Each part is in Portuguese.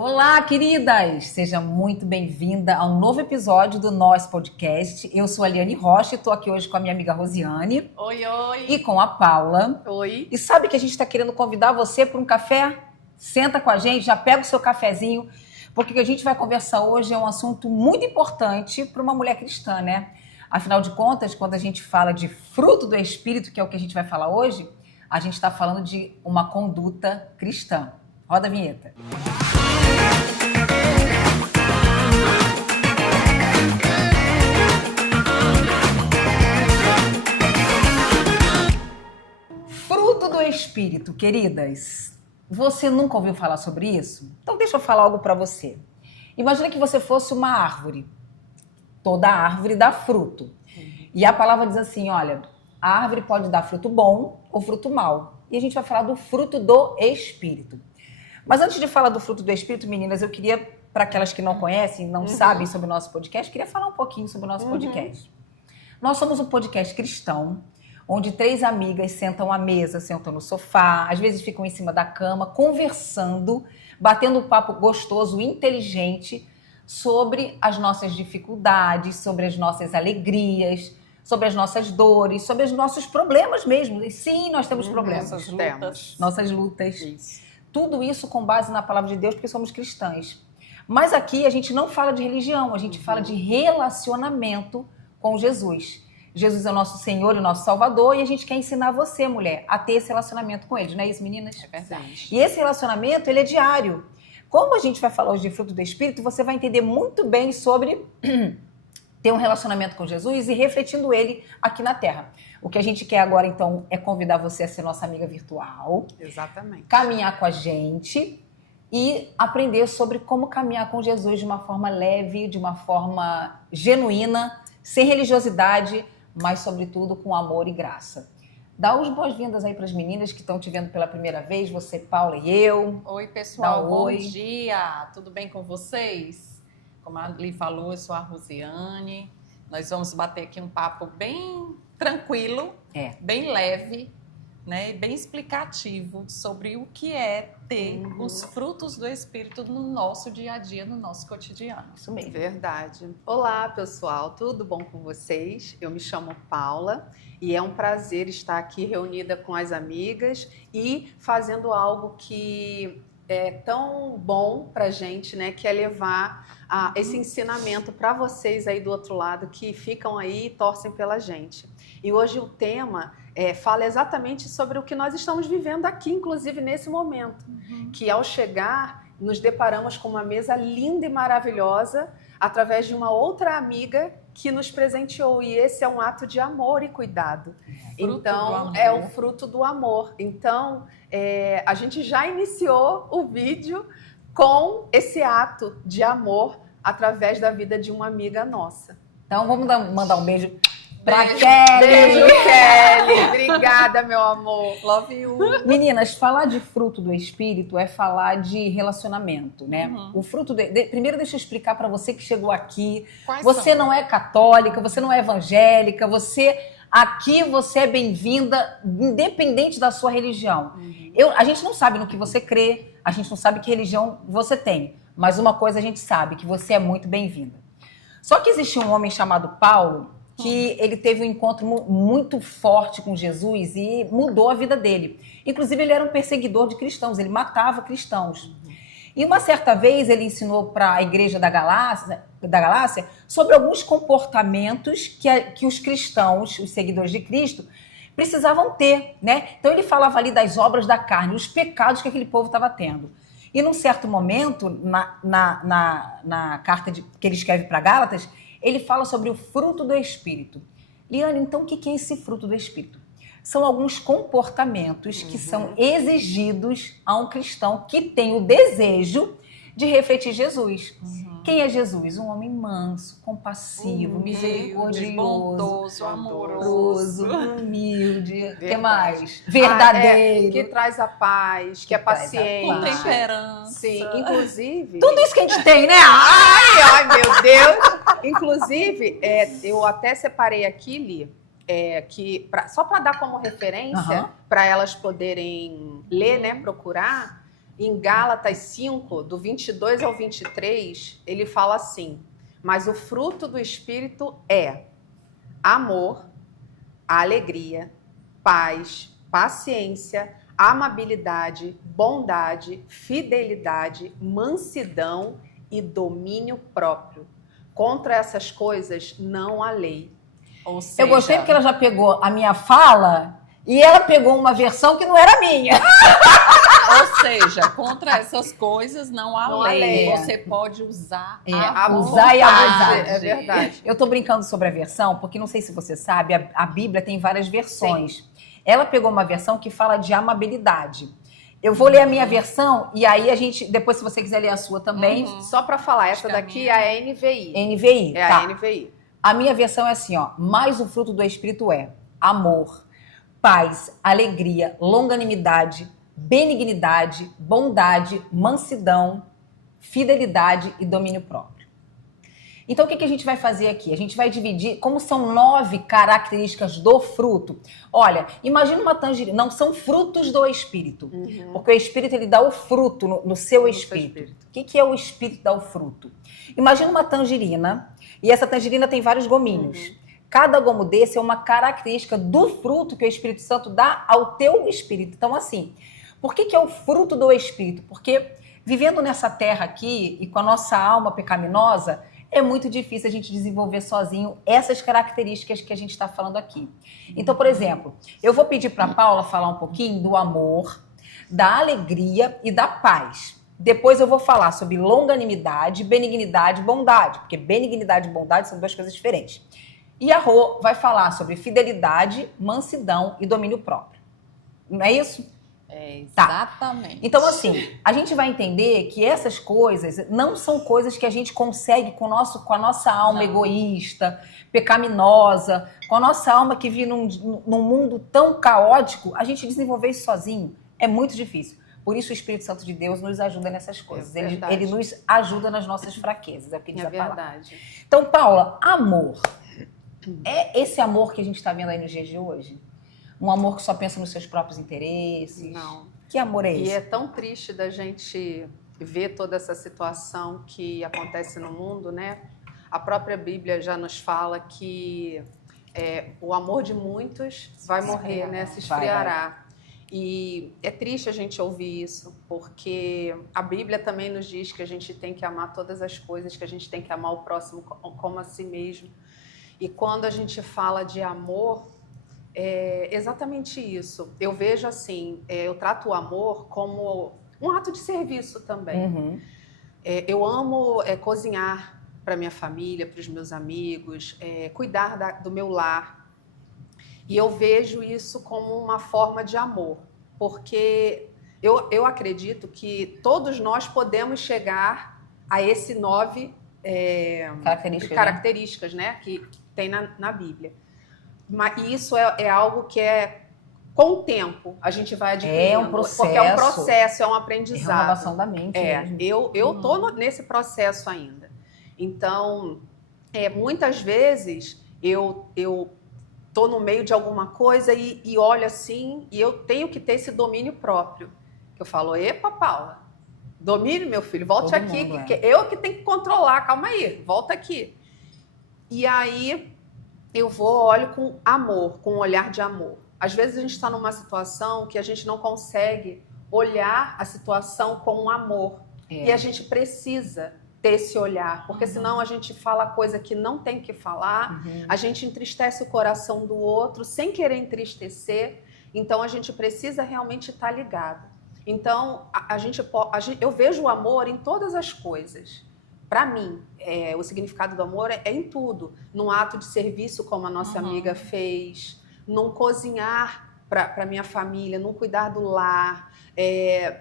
Olá, queridas! Seja muito bem-vinda a um novo episódio do nosso podcast. Eu sou a Liane Rocha e estou aqui hoje com a minha amiga Rosiane. Oi, oi! E com a Paula. Oi! E sabe que a gente está querendo convidar você para um café? Senta com a gente, já pega o seu cafezinho, porque o que a gente vai conversar hoje é um assunto muito importante para uma mulher cristã, né? Afinal de contas, quando a gente fala de fruto do Espírito, que é o que a gente vai falar hoje, a gente está falando de uma conduta cristã. Roda a vinheta. Fruto do Espírito, queridas. Você nunca ouviu falar sobre isso? Então deixa eu falar algo para você. Imagina que você fosse uma árvore. Toda árvore dá fruto. E a palavra diz assim, olha, a árvore pode dar fruto bom ou fruto mau. E a gente vai falar do fruto do Espírito. Mas antes de falar do fruto do Espírito, meninas, eu queria, para aquelas que não conhecem, não sabem sobre o nosso podcast, queria falar um pouquinho sobre o nosso podcast. Nós somos um podcast cristão, onde 3 amigas sentam à mesa, sentam no sofá, às vezes ficam em cima da cama, conversando, batendo um papo gostoso, inteligente, sobre as nossas dificuldades, sobre as nossas alegrias, sobre as nossas dores, sobre os nossos problemas mesmo. E sim, nós temos problemas. Nossas lutas. Isso. Tudo isso com base na palavra de Deus, porque somos cristãs. Mas aqui a gente não fala de religião, a gente fala de relacionamento com Jesus. Jesus é o nosso Senhor e o nosso Salvador e a gente quer ensinar você, mulher, a ter esse relacionamento com Ele, não é isso, meninas? É verdade. E esse relacionamento, ele é diário. Como a gente vai falar hoje de fruto do Espírito, você vai entender muito bem sobre ter um relacionamento com Jesus e refletindo Ele aqui na Terra. O que a gente quer agora, então, é convidar você a ser nossa amiga virtual. Exatamente. Caminhar com a gente e aprender sobre como caminhar com Jesus de uma forma leve, de uma forma genuína, sem religiosidade, mas, sobretudo, com amor e graça. Dá as boas-vindas aí para as meninas que estão te vendo pela primeira vez, você, Paula e eu. Oi, pessoal. Dá Bom oi. dia. Tudo bem com vocês? Como a Ali falou, eu sou a Rosiane. Nós vamos bater aqui um papo bem tranquilo, bem leve, né, e bem explicativo sobre o que é ter os frutos do Espírito no nosso dia a dia, no nosso cotidiano. Isso mesmo. Verdade. Olá, pessoal, tudo bom com vocês? Eu me chamo Paula e é um prazer estar aqui reunida com as amigas e fazendo algo que é tão bom pra gente, né, que é levar esse ensinamento para vocês aí do outro lado que ficam aí e torcem pela gente. E hoje o tema fala exatamente sobre o que nós estamos vivendo aqui, inclusive nesse momento, que ao chegar nos deparamos com uma mesa linda e maravilhosa através de uma outra amiga que nos presenteou, e esse é um ato de amor e cuidado. Então, é o fruto do amor. Então, a gente já iniciou o vídeo com esse ato de amor através da vida de uma amiga nossa. Então, vamos mandar um beijo pra Beijo, Kelly. Beijo, Kelly. Obrigada, meu amor. Love you. Meninas, falar de fruto do Espírito é falar de relacionamento, né? O fruto primeiro, deixa eu explicar pra você que chegou aqui. Quais Você são? não é católica, você não é evangélica, aqui você é bem-vinda, independente da sua religião. A gente não sabe no que você crê, a gente não sabe que religião você tem, mas uma coisa a gente sabe, que você é muito bem-vinda. Só que existe um homem chamado Paulo, que ele teve um encontro muito forte com Jesus e mudou a vida dele. Inclusive, ele era um perseguidor de cristãos, ele matava cristãos. E uma certa vez ele ensinou para a igreja da Galácia sobre alguns comportamentos que os cristãos, os seguidores de Cristo, precisavam ter, né? Então ele falava ali das obras da carne, os pecados que aquele povo estava tendo. E num certo momento, na carta que ele escreve para Gálatas, ele fala sobre o fruto do Espírito. Liane, então o que é esse fruto do Espírito? São alguns comportamentos que são exigidos a um cristão que tem o desejo de refletir Jesus. Quem é Jesus? Um homem manso, compassivo, misericordioso, bondoso, amoroso, humilde. O que mais? Verdadeiro. Que traz a paz, que é paciente. com temperança. Sim, inclusive... Tudo isso que a gente tem, né? Ai, meu Deus! Inclusive, eu até separei aqui, Li, só para dar como referência, para elas poderem ler, né, procurar, Em Gálatas 5, do 22 ao 23, ele fala assim: mas o fruto do Espírito é amor, alegria, paz, paciência, amabilidade, bondade, fidelidade, mansidão e domínio próprio. Contra essas coisas não há lei. Ou seja, Eu gostei porque ela já pegou a minha fala e ela pegou uma versão que não era minha. ou seja, contra essas coisas não há lei. Você pode usar abusar e abusar. É verdade. Eu tô brincando sobre a versão, porque não sei se você sabe, a Bíblia tem várias versões. Sim. Ela pegou uma versão que fala de amabilidade. Eu vou ler a minha versão e aí a gente, depois se você quiser ler a sua também. Só para falar, essa daqui é a NVI. NVI, É tá. a NVI. A minha versão é assim, ó. Mas o fruto do Espírito é amor, paz, alegria, longanimidade, benignidade, bondade, mansidão, fidelidade e domínio próprio. Então, o que a gente vai fazer aqui? A gente vai dividir, como são 9 características do fruto. Olha, imagina uma tangerina. Não, são frutos do Espírito. Porque o Espírito, ele dá o fruto no seu espírito. O que é o Espírito dar o fruto? Imagina uma tangerina, e essa tangerina tem vários gominhos. Cada gomo desse é uma característica do fruto que o Espírito Santo dá ao teu espírito. Então, assim, por que é o fruto do Espírito? Porque vivendo nessa terra aqui, e com a nossa alma pecaminosa, é muito difícil a gente desenvolver sozinho essas características que a gente está falando aqui. Então, por exemplo, eu vou pedir para a Paula falar um pouquinho do amor, da alegria e da paz. Depois eu vou falar sobre longanimidade, benignidade e bondade, porque benignidade e bondade são 2 coisas diferentes. E a Rô vai falar sobre fidelidade, mansidão e domínio próprio. Não é isso? É, exatamente. Tá. Então, assim, a gente vai entender que essas coisas não são coisas que a gente consegue com a nossa alma egoísta, pecaminosa, com a nossa alma que vive num mundo tão caótico, a gente desenvolver isso sozinho é muito difícil. Por isso o Espírito Santo de Deus nos ajuda nessas coisas. Ele nos ajuda nas nossas fraquezas, é o que diz a palavra. Verdade. Então, Paula, amor. É esse amor que a gente está vendo aí nos dias de hoje? Um amor que só pensa nos seus próprios interesses? Não. Que amor é esse? E é tão triste da gente ver toda essa situação que acontece no mundo, né? A própria Bíblia já nos fala que o amor de muitos vai morrer, né? Se esfriará. E é triste a gente ouvir isso, porque a Bíblia também nos diz que a gente tem que amar todas as coisas, que a gente tem que amar o próximo como a si mesmo. E quando a gente fala de amor, é exatamente isso. Eu vejo assim, eu trato o amor como um ato de serviço também. Eu amo cozinhar para minha família, para os meus amigos, cuidar do meu lar. E eu vejo isso como uma forma de amor, porque eu acredito que todos nós podemos chegar a esse 9 características, né, que tem na Bíblia. Mas isso é algo que com o tempo a gente vai adquirindo. É um processo. Porque é um processo, é um aprendizado. É renovação da mente mesmo. Eu tô nesse processo ainda. Então, muitas vezes eu tô no meio de alguma coisa e olho assim, e eu tenho que ter esse domínio próprio. Eu falo, epa, Paula, domine, meu filho, volte aqui, que eu que tenho que controlar, calma aí, volta aqui. E aí eu olho com amor, com um olhar de amor. Às vezes a gente está numa situação que a gente não consegue olhar a situação com um amor. E a gente precisa ter esse olhar, porque senão a gente fala coisa que não tem que falar, a gente entristece o coração do outro sem querer entristecer. Então a gente precisa realmente estar ligado. Então eu vejo o amor em todas as coisas. Para mim, o significado do amor é em tudo. Num ato de serviço, como a nossa amiga fez, num cozinhar para minha família, num cuidar do lar,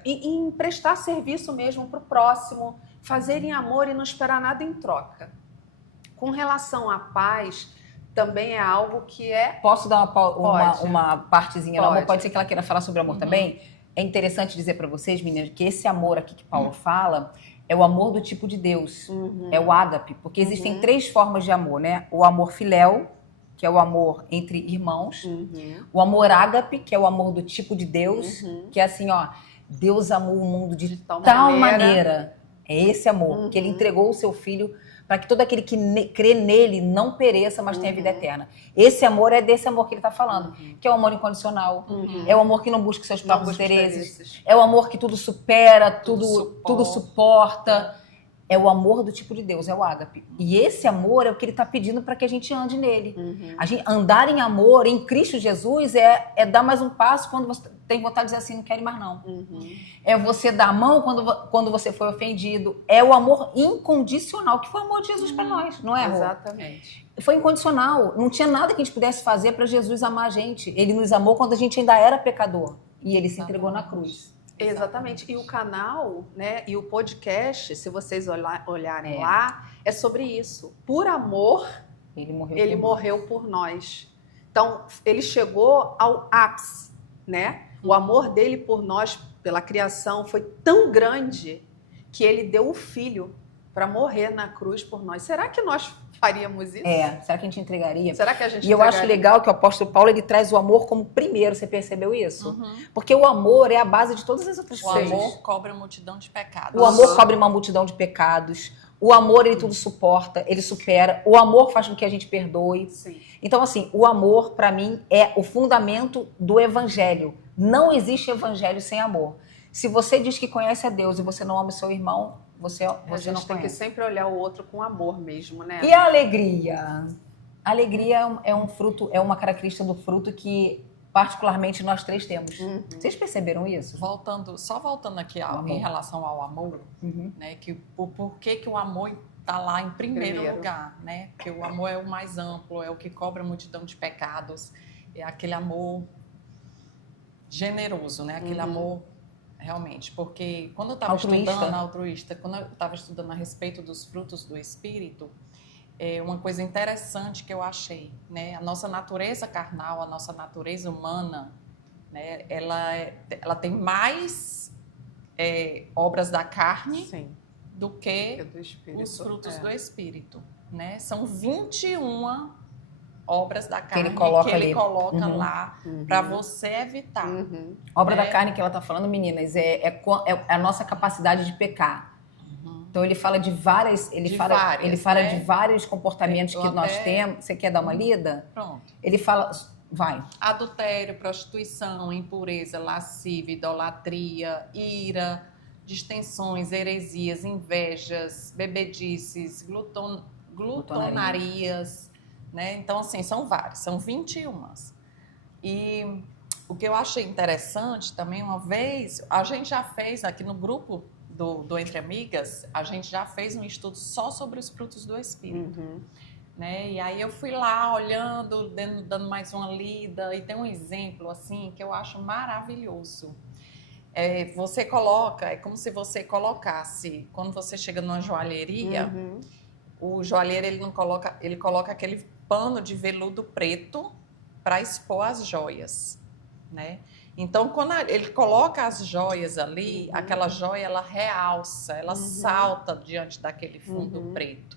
em prestar serviço mesmo para o próximo, fazer em amor e não esperar nada em troca. Com relação à paz, também é algo que Posso dar uma partezinha no amor? Pode ser que ela queira falar sobre amor também? É interessante dizer para vocês, meninas, que esse amor aqui que Paulo fala é o amor do tipo de Deus, é o ágape, porque existem 3 formas de amor, né? O amor filéu, que é o amor entre irmãos, o amor ágape, que é o amor do tipo de Deus, que é assim, ó, Deus amou o mundo de tal maneira. maneira. É esse amor, que ele entregou o seu filho para que todo aquele que crê nele não pereça, mas tenha vida eterna. Esse amor é desse amor que ele está falando, que é o amor incondicional, é o amor que não busca seus próprios interesses, é o amor que tudo supera, tudo suporta. É o amor do tipo de Deus, é o ágape. E esse amor é o que ele está pedindo para que a gente ande nele. A gente andar em amor, em Cristo Jesus, é dar mais um passo quando você tem vontade de dizer assim, não quero ir mais não. É você dar a mão quando você foi ofendido. É o amor incondicional, que foi o amor de Jesus para nós, não é, Rô? Exatamente. Foi incondicional. Não tinha nada que a gente pudesse fazer para Jesus amar a gente. Ele nos amou quando a gente ainda era pecador. E ele se entregou na cruz. Exatamente. E o canal, né, e o podcast, se vocês olharem lá, é sobre isso. Por amor, ele morreu por nós. Então, ele chegou ao ápice, né? O amor dele por nós, pela criação, foi tão grande que ele deu o filho para morrer na cruz por nós. Será que nós faríamos isso? Será que a gente entregaria? Será que a gente entregaria? Eu acho legal que o apóstolo Paulo ele traz o amor como primeiro, você percebeu isso? Porque o amor é a base de todas as outras coisas. O amor cobre uma multidão de pecados. O amor cobre uma multidão de pecados. O amor, ele tudo suporta, ele supera. O amor faz com que a gente perdoe. Sim. Então, assim, o amor, para mim, é o fundamento do evangelho. Não existe evangelho sem amor. Se você diz que conhece a Deus e você não ama o seu irmão, você não conhece. A gente tem que sempre olhar o outro com amor mesmo, né? E a alegria? A alegria é um fruto, é uma característica do fruto que, particularmente, nós três temos. Vocês perceberam isso? Só voltando aqui em relação ao amor, né? Que por que o amor está lá em primeiro lugar, né? Porque o amor é o mais amplo, é o que cobre a multidão de pecados, é aquele amor generoso, né? Aquele amor realmente, porque quando eu estava estudando a respeito dos frutos do Espírito, uma coisa interessante que eu achei, né? A nossa natureza carnal, a nossa natureza humana, né? Ela tem mais obras da carne do que os frutos do Espírito, né? São 21 obras da carne que ele coloca lá para você evitar. Obra da carne que ela está falando, meninas, é a nossa capacidade de pecar. Então ele fala de várias, fala de vários comportamentos que nós temos. Você quer dar uma lida? Pronto. Ele fala, vai. Adultério, prostituição, impureza, lascívia, idolatria, ira, distensões, heresias, invejas, bebedices, glutonarias, né? Então, assim, são várias, são 21. E o que eu achei interessante também, uma vez, a gente já fez aqui no grupo do Entre Amigas, a gente já fez um estudo só sobre os frutos do Espírito. Né? E aí eu fui lá olhando, dando mais uma lida, e tem um exemplo assim que eu acho maravilhoso. Você coloca, é como se você colocasse, quando você chega numa joalheria, o joalheiro ele coloca aquele pano de veludo preto para expor as joias, né? Então, quando ele coloca as joias ali, aquela joia, ela realça, ela salta diante daquele fundo preto.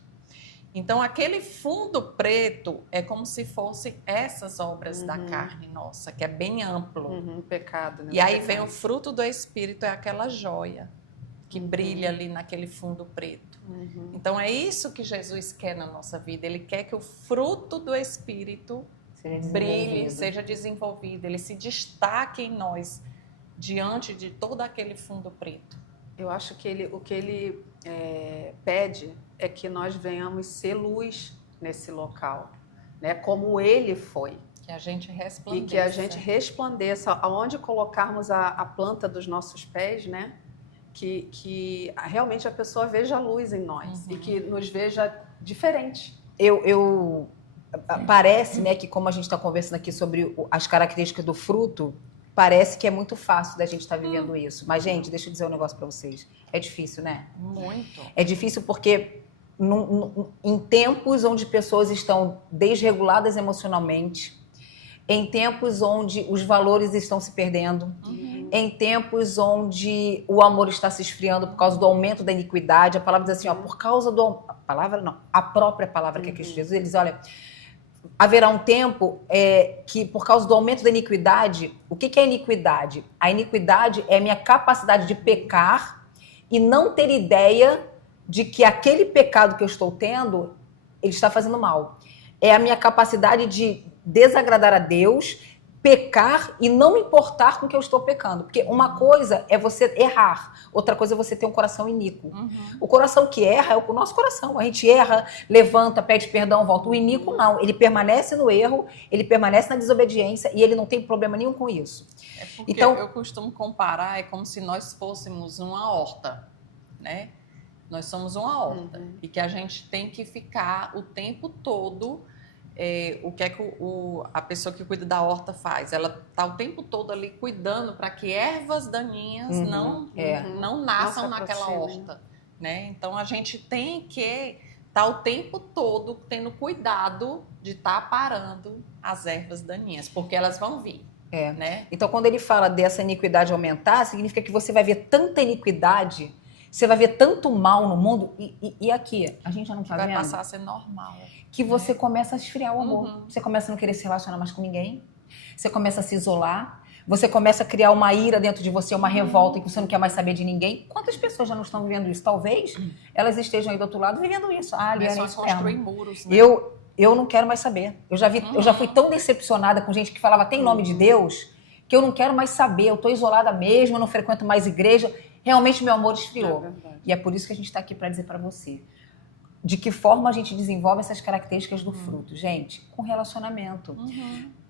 Então, aquele fundo preto é como se fossem essas obras da carne nossa, que é bem amplo. Pecado, né? E aí vem o fruto do Espírito, é aquela joia que brilha ali naquele fundo preto. Então, é isso que Jesus quer na nossa vida. Ele quer que o fruto do Espírito brilhe, seja desenvolvido, ele se destaque em nós diante de todo aquele fundo preto. Eu acho que o que ele pede é que nós venhamos ser luz nesse local, né? Como ele foi. Que a gente resplandeça. E que a gente resplandeça, aonde colocarmos a planta dos nossos pés, né? Que realmente a pessoa veja a luz em nós e que nos veja diferente. Parece, né, que como a gente está conversando aqui sobre as características do fruto, parece que é muito fácil da gente estar vivendo isso. Mas, gente, deixa eu dizer um negócio para vocês. É difícil, né? Muito. É difícil porque em tempos onde pessoas estão desreguladas emocionalmente, em tempos onde os valores estão se perdendo, em tempos onde o amor está se esfriando por causa do aumento da iniquidade, a palavra diz assim, ó, por causa do... A própria palavra que é Cristo Jesus, eles olha... haverá um tempo que, por causa do aumento da iniquidade, o que é iniquidade? A iniquidade é a minha capacidade de pecar e não ter ideia de que aquele pecado que eu estou tendo, ele está fazendo mal. É a minha capacidade de desagradar a Deus, pecar e não me importar com o que eu estou pecando. Porque uma coisa é você errar, outra coisa é você ter um coração iníquo. O coração que erra é o nosso coração. A gente erra, levanta, pede perdão, volta. O iníquo não. Ele permanece no erro, ele permanece na desobediência e ele não tem problema nenhum com isso. É porque então, eu costumo comparar, é como se nós fôssemos uma horta, né? Nós somos uma horta e que a gente tem que ficar o tempo todo. O que é que a pessoa que cuida da horta faz? Ela está o tempo todo ali cuidando para que ervas daninhas não nasçam naquela horta, né? Então a gente tem que estar o tempo todo tendo cuidado de estar parando as ervas daninhas, porque elas vão vir. Né? Então, quando ele fala dessa iniquidade aumentar, significa que você vai ver tanta iniquidade, você vai ver tanto mal no mundo, e aqui, a gente já não está vendo? Vai passar a ser normal. Que você começa a esfriar o amor. Você começa a não querer se relacionar mais com ninguém. Você começa a se isolar. Você começa a criar uma ira dentro de você, uma revolta, e que você não quer mais saber de ninguém. Quantas pessoas já não estão vivendo isso? Talvez elas estejam aí do outro lado vivendo isso. Começam a construir muros, né? Eu não quero mais saber. Eu já fui tão decepcionada com gente que falava até em nome de Deus, que eu não quero mais saber. Eu estou isolada mesmo, eu não frequento mais igreja. Realmente meu amor esfriou. E é por isso que a gente está aqui para dizer para você de que forma a gente desenvolve essas características do fruto. Gente, com relacionamento.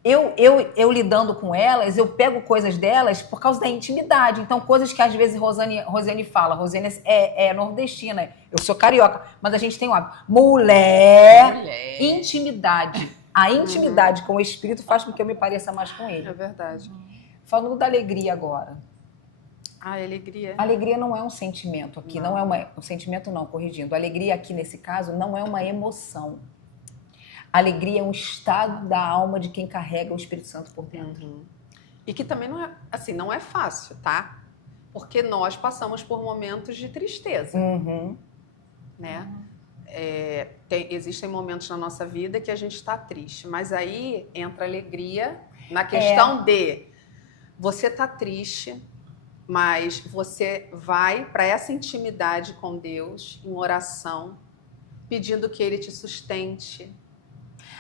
Eu lidando com elas, eu pego coisas delas por causa da intimidade. Então, coisas que às vezes Rosiane fala. Rosiane é nordestina, eu sou carioca, mas a gente tem um hábito. Mulher. Intimidade. A intimidade com o Espírito faz com que eu me pareça mais com ele. É verdade. Falando da alegria agora. A alegria. A alegria não é um sentimento aqui, não é um sentimento não, corrigindo. A alegria aqui, nesse caso, não é uma emoção. A alegria é um estado da alma de quem carrega o Espírito Santo por dentro. E que também não é fácil, tá? Porque nós passamos por momentos de tristeza, né? Existem momentos na nossa vida que a gente está triste, mas aí entra a alegria na questão de você tá triste, mas você vai para essa intimidade com Deus, em oração, pedindo que Ele te sustente.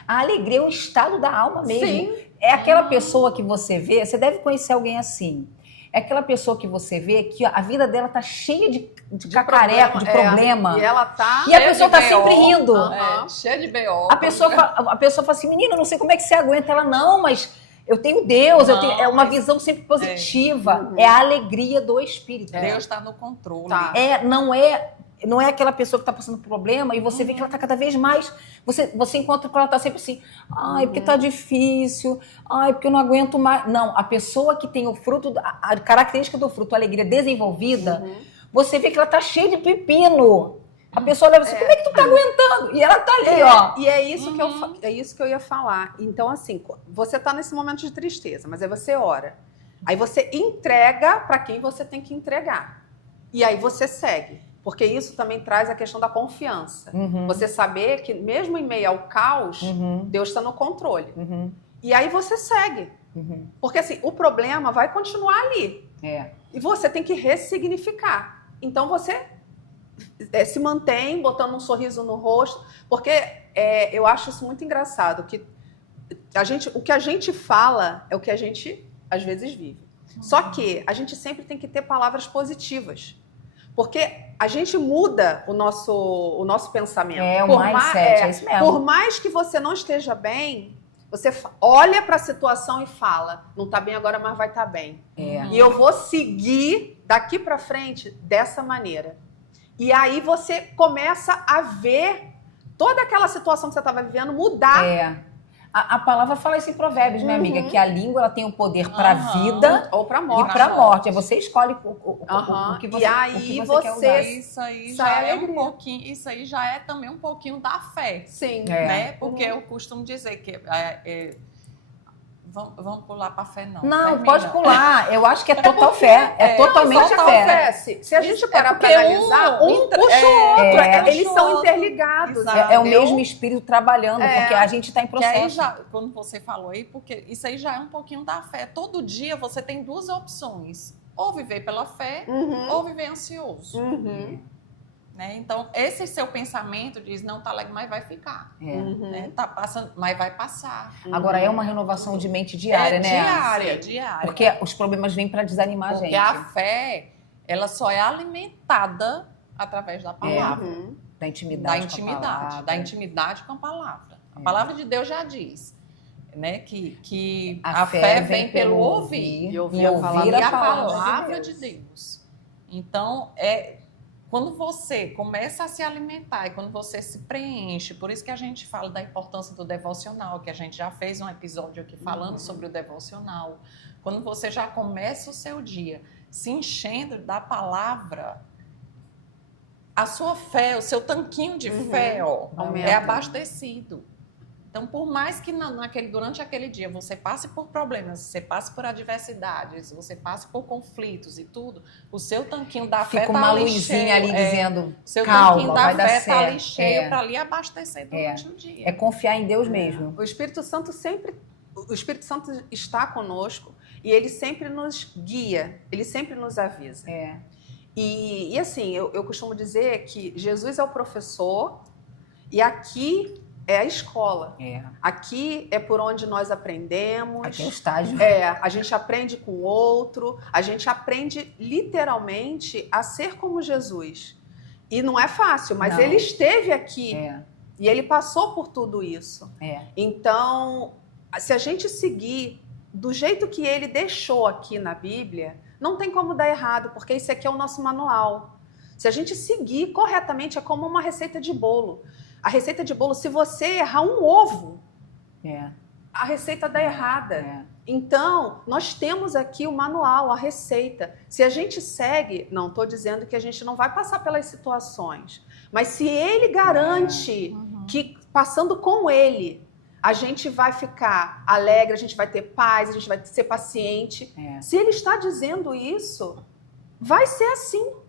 A alegria é um estado da alma mesmo. Sim. É aquela pessoa que você vê, você deve conhecer alguém assim. É aquela pessoa que você vê que a vida dela tá cheia de cacareco, de problema. E ela tá... E a pessoa tá sempre rindo. Cheia de B.O. A pessoa fala assim, menina, eu não sei como é que você aguenta. Ela, não, mas... Eu tenho Deus, é uma visão sempre positiva. É a alegria do Espírito. Deus está no controle. Tá. Não é aquela pessoa que está passando por problema e você vê que ela está cada vez mais... Você encontra que ela está sempre assim, ai, porque está difícil, ai, porque eu não aguento mais. Não, a pessoa que tem o fruto, a característica do fruto, a alegria desenvolvida, você vê que ela está cheia de pepino. A pessoa leva assim, como é que tu tá aguentando? E ela tá ali, ó. E é isso, que eu ia falar. Então, assim, você tá nesse momento de tristeza, mas aí você ora. Aí você entrega para quem você tem que entregar. E aí você segue. Porque isso também traz a questão da confiança. Você saber que, mesmo em meio ao caos, Deus está no controle. E aí você segue. Porque, assim, o problema vai continuar ali. E você tem que ressignificar. Então, você... se mantém botando um sorriso no rosto, porque eu acho isso muito engraçado, que o que a gente fala é o que a gente às vezes vive. Só que a gente sempre tem que ter palavras positivas, porque a gente muda o nosso pensamento. O mindset, é isso mesmo. Por mais que você não esteja bem, você olha para a situação e fala, não está bem agora, mas vai estar bem. E eu vou seguir daqui para frente dessa maneira. E aí você começa a ver toda aquela situação que você estava vivendo mudar. A palavra fala isso em Provérbios, né, amiga? Que a língua ela tem o poder para a vida ou para a morte. E para a morte. Aí você escolhe o que você, e aí quer usar. Isso aí já é um pouquinho. Isso aí já é também um pouquinho da fé. Sim. Né? Porque eu costumo dizer que Vamos pular para a fé, não. Não, Termina. pode pular. Eu acho que é total fé. É totalmente total fé. Se a gente parar porque para analisar, um puxa o outro. Eles são interligados. É o mesmo espírito trabalhando, porque a gente está em Que aí processo. quando você falou aí, porque isso aí já é um pouquinho da fé. Todo dia você tem duas opções. Ou viver pela fé, ou viver ansioso. Né? Então, esse seu pensamento diz, não tá legal, mas vai ficar. Né? Tá passando, mas vai passar. Agora, é uma renovação de mente diária, né? Diária. Porque os problemas vêm para desanimar a gente. Porque a fé, ela só é alimentada através da palavra. Da intimidade. Da intimidade com a palavra. A palavra de Deus já diz, né, que a fé vem pelo ouvir e ouvir a palavra de Deus. Então, quando você começa a se alimentar e quando você se preenche, por isso que a gente fala da importância do devocional, que a gente já fez um episódio aqui falando sobre o devocional. Quando você já começa o seu dia se enchendo da palavra, a sua fé, o seu tanquinho de fé, é abastecido. Então, por mais que durante aquele dia você passe por problemas, você passe por adversidades, você passe por conflitos e tudo, o seu tanquinho da fé fica uma luzinha ali dizendo, seu calma, tanquinho da vai dar fé certo. Tá ali cheio para ali abastecer durante o dia. É confiar em Deus mesmo. O Espírito Santo está conosco e ele sempre nos guia, ele sempre nos avisa. E assim, eu costumo dizer que Jesus é o professor e aqui é a escola. Aqui é por onde nós aprendemos. Aqui é o estágio. A gente aprende com o outro, a gente aprende literalmente a ser como Jesus. E não é fácil, mas ele esteve aqui e ele passou por tudo isso. Então, se a gente seguir do jeito que ele deixou aqui na Bíblia, não tem como dar errado, porque esse aqui é o nosso manual. Se a gente seguir corretamente, é como uma receita de bolo. A receita de bolo, se você errar um ovo, a receita dá errada. Então, nós temos aqui o manual, a receita. Se a gente segue, não estou dizendo que a gente não vai passar pelas situações, mas se ele garante que passando com ele, a gente vai ficar alegre, a gente vai ter paz, a gente vai ser paciente. Se ele está dizendo isso, vai ser assim.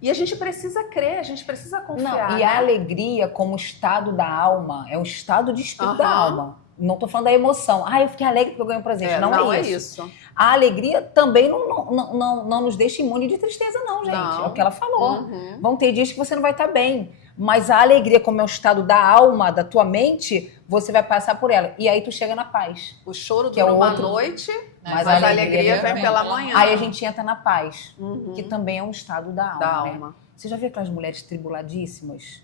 E a gente precisa crer, a gente precisa confiar. E a alegria como estado da alma, é o estado de espírito da alma. Não estou falando da emoção. Eu fiquei alegre porque eu ganhei um presente. Não é isso. A alegria também não nos deixa imune de tristeza, não, gente. É o que ela falou. Vão ter dias que você não vai estar bem. Mas a alegria, como é o estado da alma, da tua mente, você vai passar por ela. E aí tu chega na paz. O choro dura uma noite, mas a alegria vem pela manhã. Aí a gente entra na paz, que também é um estado da alma. Né? Você já viu aquelas mulheres tribuladíssimas?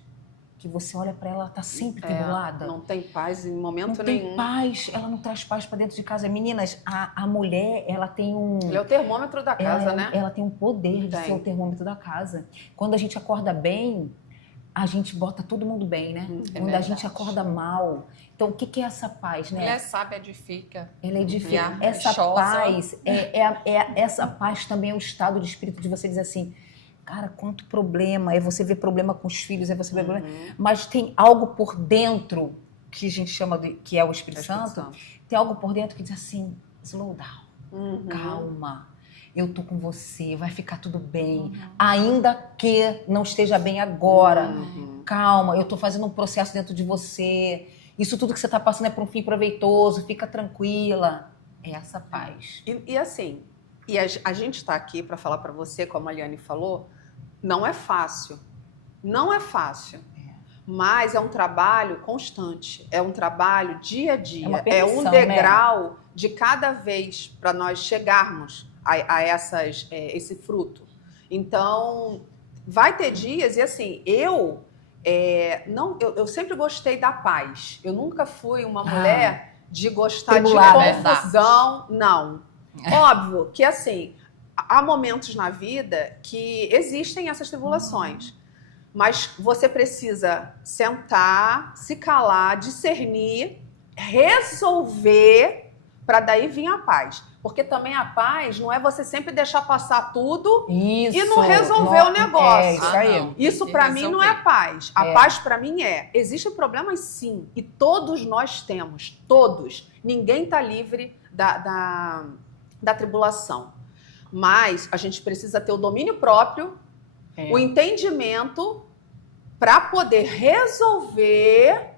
Que você olha pra ela, ela tá sempre tribulada. Não tem paz em momento Não nenhum. tem paz, ela não traz paz pra dentro de casa. Meninas, a mulher, ela tem um... Ele é o termômetro da casa, né? Ela tem um poder de ser o termômetro da casa. Quando a gente acorda bem, a gente bota todo mundo bem, né? Quando a gente acorda mal. Então, o que é essa paz, né? Mulher sábia edifica. Ela edifica. Essa paz, essa paz também é o estado de espírito de você dizer assim, cara, quanto problema. Aí você vê problema com os filhos, aí você vê problema. Mas tem algo por dentro, que a gente chama de, que é o Espírito Santo. Tem algo por dentro que diz assim, slow down, calma. Eu tô com você, vai ficar tudo bem. Ainda que não esteja bem agora. Calma, eu tô fazendo um processo dentro de você. Isso tudo que você tá passando é para um fim proveitoso. Fica tranquila. É essa paz. E assim, a gente tá aqui para falar para você, como a Liane falou, não é fácil. Não é fácil. Mas é um trabalho constante. É um trabalho dia a dia. É um degrau de cada vez para nós chegarmos a esse fruto. Então, vai ter dias, e assim, eu sempre gostei da paz. Eu nunca fui uma mulher de gostar de confusão. Não. Óbvio que, assim, há momentos na vida que existem essas tribulações. Mas você precisa sentar, se calar, discernir, resolver, para daí vir a paz. Porque também a paz não é você sempre deixar passar tudo e não resolver o negócio. Isso aí. Isso para mim não é paz. A paz para mim existem problemas sim, e todos nós temos, todos. Ninguém está livre da tribulação. Mas a gente precisa ter o domínio próprio, o entendimento para poder resolver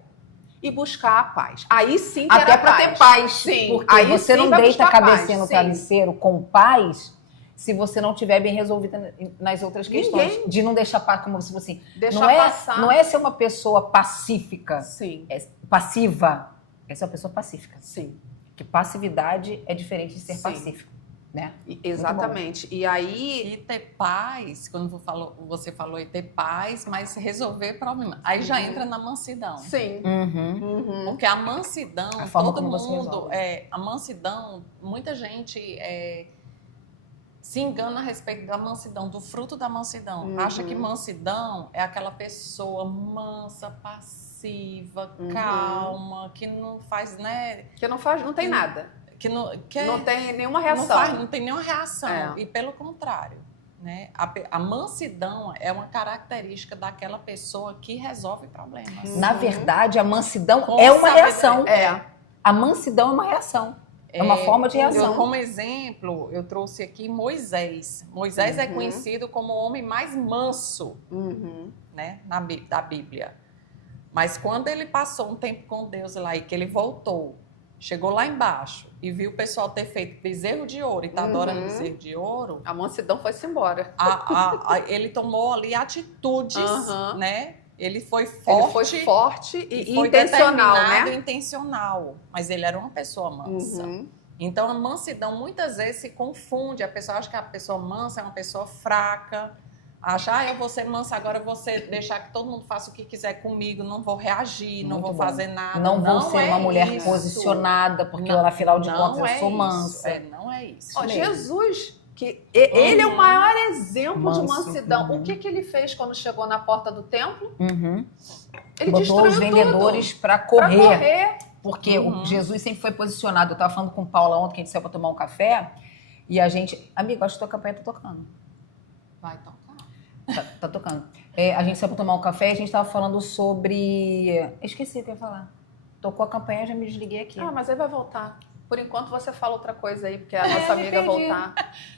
e buscar a paz. Aí sim ter até para ter paz. Sim. Porque aí você sim não vai deita a buscar cabecinha paz. no Sim. travesseiro com paz se você não tiver bem resolvida nas outras questões. Ninguém De não deixar paz, como se fosse... deixa Não passar. não é ser uma pessoa pacífica, Sim. passiva. É ser uma pessoa pacífica. Sim. Que passividade é diferente de ser Sim. pacífico, né? Exatamente. E aí... E ter paz, quando você falou em ter paz, mas resolver problema. Aí já entra na mansidão. Sim. Porque a mansidão, A forma todo como você mundo, resolve. a mansidão, muita gente se engana a respeito da mansidão, do fruto da mansidão. Acha que mansidão é aquela pessoa mansa, passiva, calma, que não faz, né? Que não tem nada. Que não tem nenhuma reação. Não tem nenhuma reação. É. E pelo contrário, né? A mansidão é uma característica daquela pessoa que resolve problemas. Na verdade, a mansidão Com é uma sabedoria. reação. É. A mansidão é uma reação. É uma forma de reação. Como exemplo, eu trouxe aqui Moisés. Moisés é conhecido como o homem mais manso, né, da Bíblia. Mas quando ele passou um tempo com Deus lá e que ele voltou, chegou lá embaixo e viu o pessoal ter feito bezerro de ouro e tá adorando bezerro de ouro, A mansidão foi-se embora. ele tomou ali atitudes, né? Ele foi forte e foi intencional, determinado né? e intencional, mas ele era uma pessoa mansa. Então a mansidão muitas vezes se confunde. A pessoa acha que a pessoa mansa é uma pessoa fraca. Acha, eu vou ser mansa agora, eu vou deixar que todo mundo faça o que quiser comigo, não vou reagir, não vou fazer nada. Não vou ser uma mulher isso. posicionada, porque afinal de contas eu sou isso. mansa. Não é isso. Ó, mesmo. Jesus, que ele é o maior exemplo Manso. de mansidão. O que ele fez quando chegou na porta do templo? Ele Botou destruiu os vendedores para tudo. correr. Pra correr. Porque o Jesus sempre foi posicionado. Eu estava falando com Paula ontem, que a gente saiu para tomar um café, e a gente... Amigo, acho que tua campanha tá tocando. Vai tocar. Tá tocando. A gente saiu para tomar um café e a gente estava falando sobre... Esqueci o que eu ia falar. Tocou a campanha, já me desliguei aqui. Ah, mas aí vai voltar. Por enquanto você fala outra coisa aí, porque a nossa amiga voltar.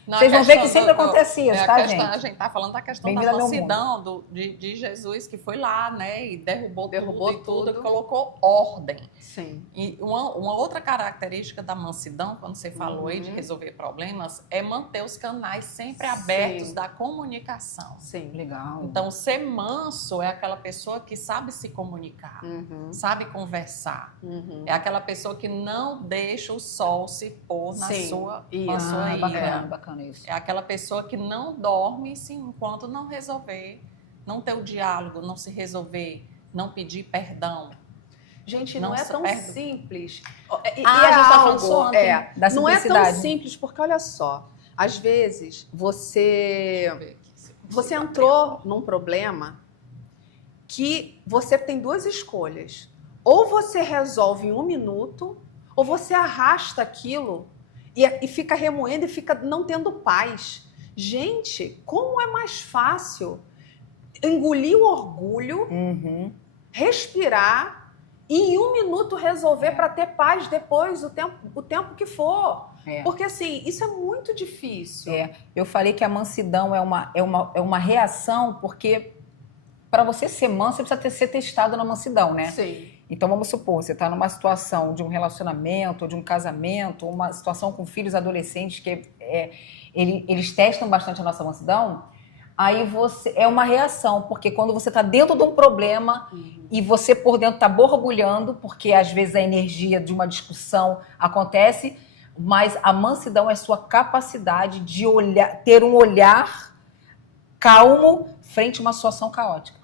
Não, Vocês vão ver que sempre acontece isso, tá, gente? A gente tá falando da questão Bem-vinda da ao meu mansidão de Jesus, que foi lá, né, e derrubou tudo e tudo. colocou ordem. Sim. E uma outra característica da mansidão, quando você falou aí de resolver problemas, é manter os canais sempre abertos da comunicação. Sim. Legal. Então, ser manso é aquela pessoa que sabe se comunicar, sabe conversar. É aquela pessoa que não deixa o sol se pôr na sua ira. Bacana isso. É aquela pessoa que não dorme enquanto não resolver, não ter o diálogo, não se resolver, não pedir perdão. Gente, não é tão simples. A gente tá falando só ontem, da não é tão simplicidade. simples, porque olha só, às vezes você entrou num problema que você tem duas escolhas. Ou você resolve em 1 minuto, ou você arrasta aquilo e fica remoendo e fica não tendo paz. Gente, como é mais fácil engolir o orgulho, respirar e em 1 minuto resolver para ter paz depois, o tempo que for. Porque assim, isso é muito difícil. Eu falei que a mansidão é uma reação, porque para você ser manso, você precisa ser testado na mansidão, né? Sim. Então, vamos supor, você está numa situação de um relacionamento, de um casamento, uma situação com filhos adolescentes que eles testam bastante a nossa mansidão, aí é uma reação, porque quando você está dentro de um problema e você por dentro está borbulhando, porque às vezes a energia de uma discussão acontece, mas a mansidão é sua capacidade de ter um olhar calmo frente a uma situação caótica.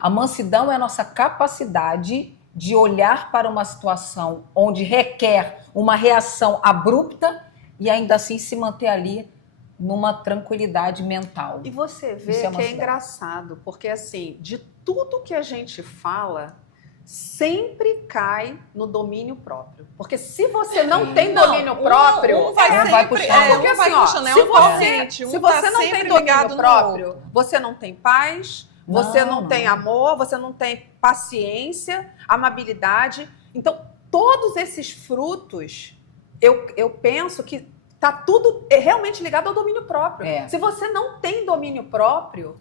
A mansidão é a nossa capacidade de olhar para uma situação onde requer uma reação abrupta e ainda assim se manter ali numa tranquilidade mental. E você vê que é engraçado, porque assim, de tudo que a gente fala, sempre cai no domínio próprio. Porque se você não tem domínio próprio, vai puxando. Porque assim, ó, se você não tem domínio próprio, você não tem paz, você não tem amor, você não tem paciência, amabilidade. Então, todos esses frutos eu penso que tá tudo realmente ligado ao domínio próprio. Se você não tem domínio próprio,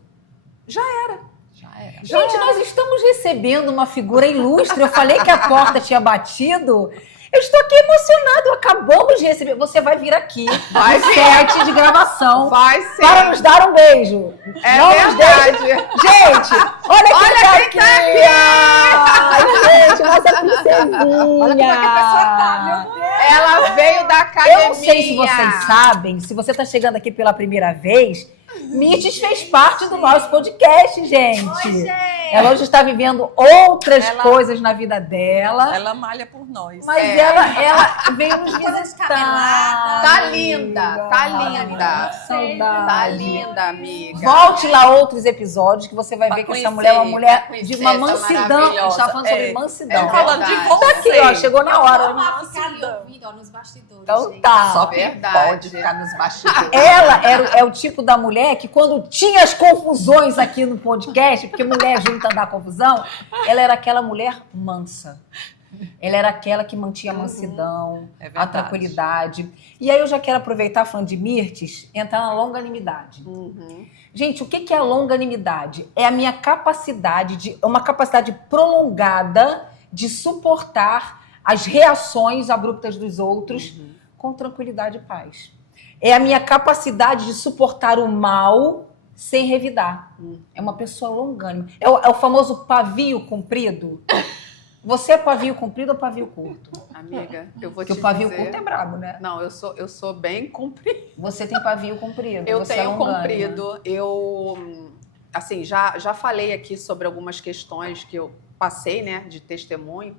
já era. Gente, nós estamos recebendo uma figura ilustre. Eu falei que a porta tinha batido. Eu estou aqui emocionado. Acabamos de receber. Você vai vir aqui no set de gravação para nos dar um beijo. Verdade. Gente, olha quem tá aqui. Ai, gente, nossa princesinha. Olha como é que a pessoa tá, meu Deus. Ela veio da academia. Eu não sei se vocês sabem, se você está chegando aqui pela primeira vez, Mirtes fez parte do nosso podcast, gente. Oi, gente. Ela hoje está vivendo outras coisas na vida dela. Ela malha por nós. Mas ela veio nos visitar. Tá linda, tá linda. Saudade. Tá linda, amiga. Volte lá outros episódios que você vai ver que essa mulher é uma mulher de uma mansidão. A gente tá falando sobre mansidão. Falando de você. Tá aqui, ó, chegou na hora. Ficar ali ouvindo, ó, nos bastidores. Então gente. tá. Só quem Verdade. pode ficar nos bastidores. Ela é o tipo da mulher que quando tinha as confusões aqui no podcast, porque mulher junta dá confusão, ela era aquela mulher mansa. Ela era aquela que mantinha a mansidão, a tranquilidade. E aí eu já quero aproveitar, falando de Mirtes, entrar na longanimidade. Gente, o que é a longanimidade? É a minha capacidade, uma capacidade prolongada de suportar as reações abruptas dos outros com tranquilidade e paz. É a minha capacidade de suportar o mal sem revidar. É uma pessoa longânima. É o famoso pavio comprido. Você é pavio comprido ou pavio curto? Amiga, eu vou te Porque o pavio dizer... curto é brabo, né? Não, eu sou bem comprido. Você tem pavio comprido. Eu você tenho é longânima. comprido. Eu, assim, já falei aqui sobre algumas questões que eu passei, né, de testemunho.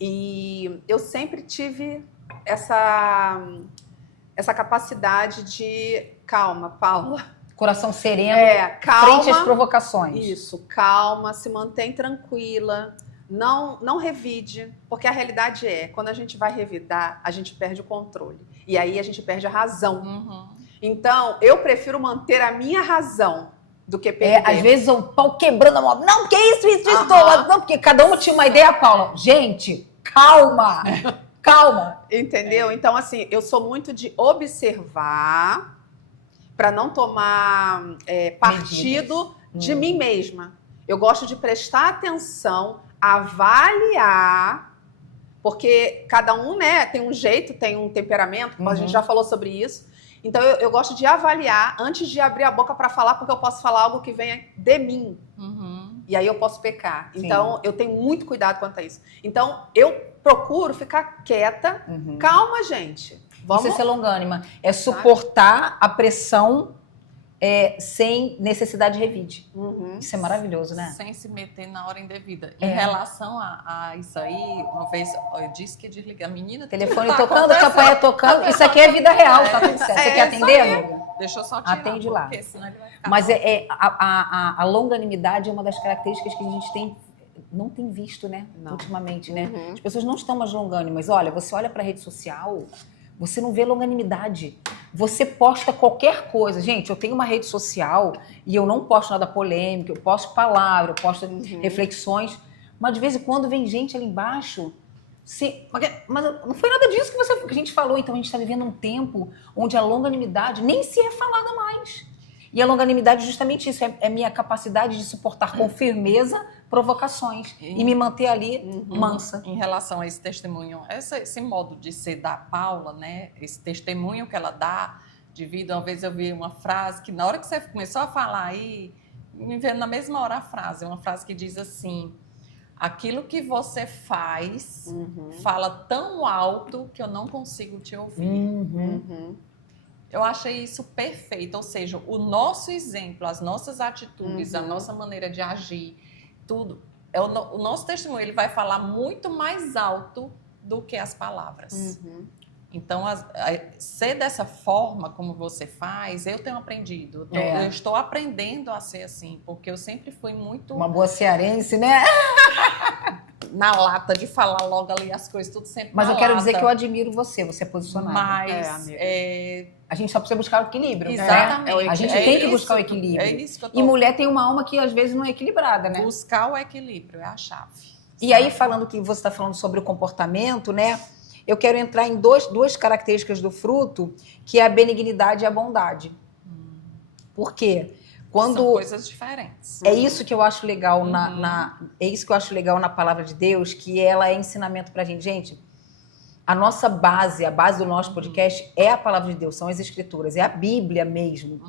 E eu sempre tive essa capacidade de... Calma, Paula. Coração sereno, calma, frente às provocações. Isso, calma, se mantém tranquila, não revide, porque a realidade quando a gente vai revidar, a gente perde o controle. E aí a gente perde a razão. Então, eu prefiro manter a minha razão do que perder. Às vezes o pau quebrando a mão. Não, porque isso, não, porque cada uma tinha uma ideia, Paula. Gente, calma, calma. Entendeu? Então, assim, eu sou muito de observar para não tomar partido de mim mesma. Eu gosto de prestar atenção, avaliar, porque cada um, né, tem um jeito, tem um temperamento, a gente já falou sobre isso. Então, eu gosto de avaliar antes de abrir a boca para falar, porque eu posso falar algo que venha de mim. E aí eu posso pecar. Sim. Então, eu tenho muito cuidado quanto a isso. Então, eu procuro ficar quieta. Calma, gente. Vamos... Isso é ser longânima. É suportar a pressão sem necessidade de revide. Isso é maravilhoso, né? Sem se meter na hora indevida. Em relação a isso aí, uma vez eu disse que desliga a menina. Telefone tocando, a campanha tocando. Isso aqui é vida real, tá tudo certo. Você quer atender, amiga? Deixa eu só tirar. Atende lá. Senão ele vai ficar... Mas a longanimidade é uma das características que a gente não tem visto, né? Ultimamente, né? As pessoas não estão mais longânimas. Olha, você olha para a rede social, você não vê longanimidade. Você posta qualquer coisa. Gente, eu tenho uma rede social e eu não posto nada polêmico, eu posto palavra, eu posto reflexões, mas de vez em quando vem gente ali embaixo. Mas não foi nada disso que a gente falou. Então a gente está vivendo um tempo onde a longanimidade nem se é falada mais. E a longanimidade é justamente isso, é minha capacidade de suportar com firmeza provocações e me manter ali mansa. Em relação a esse testemunho, esse modo de ser da Paula, né? Esse testemunho que ela dá de vida. Uma vez eu vi uma frase que na hora que você começou a falar aí, me veio na mesma hora a frase, uma frase que diz assim: aquilo que você faz fala tão alto que eu não consigo te ouvir. Eu achei isso perfeito, ou seja, o nosso exemplo, as nossas atitudes, a nossa maneira de agir, tudo, o nosso testemunho, ele vai falar muito mais alto do que as palavras. Então, ser dessa forma como você faz, eu tenho aprendido. Eu estou aprendendo a ser assim, porque eu sempre fui muito... Uma boa cearense, né? Na lata de falar logo ali as coisas, tudo sempre Mas na eu quero lata. dizer que eu admiro você é posicionada. Mas... a gente só precisa buscar o equilíbrio. Exatamente. Né? A gente tem que buscar o equilíbrio. É isso que eu tô... E mulher tem uma alma que às vezes não é equilibrada, né? Buscar o equilíbrio é a chave. E aí, falando que você está falando sobre o comportamento, né? eu quero entrar em duas características do fruto, que é a benignidade e a bondade. Por quê? São coisas diferentes. É isso que eu acho legal é isso que eu acho legal na palavra de Deus, que ela é ensinamento pra gente. Gente, a nossa base, a base do nosso podcast é a palavra de Deus, são as escrituras, é a Bíblia mesmo.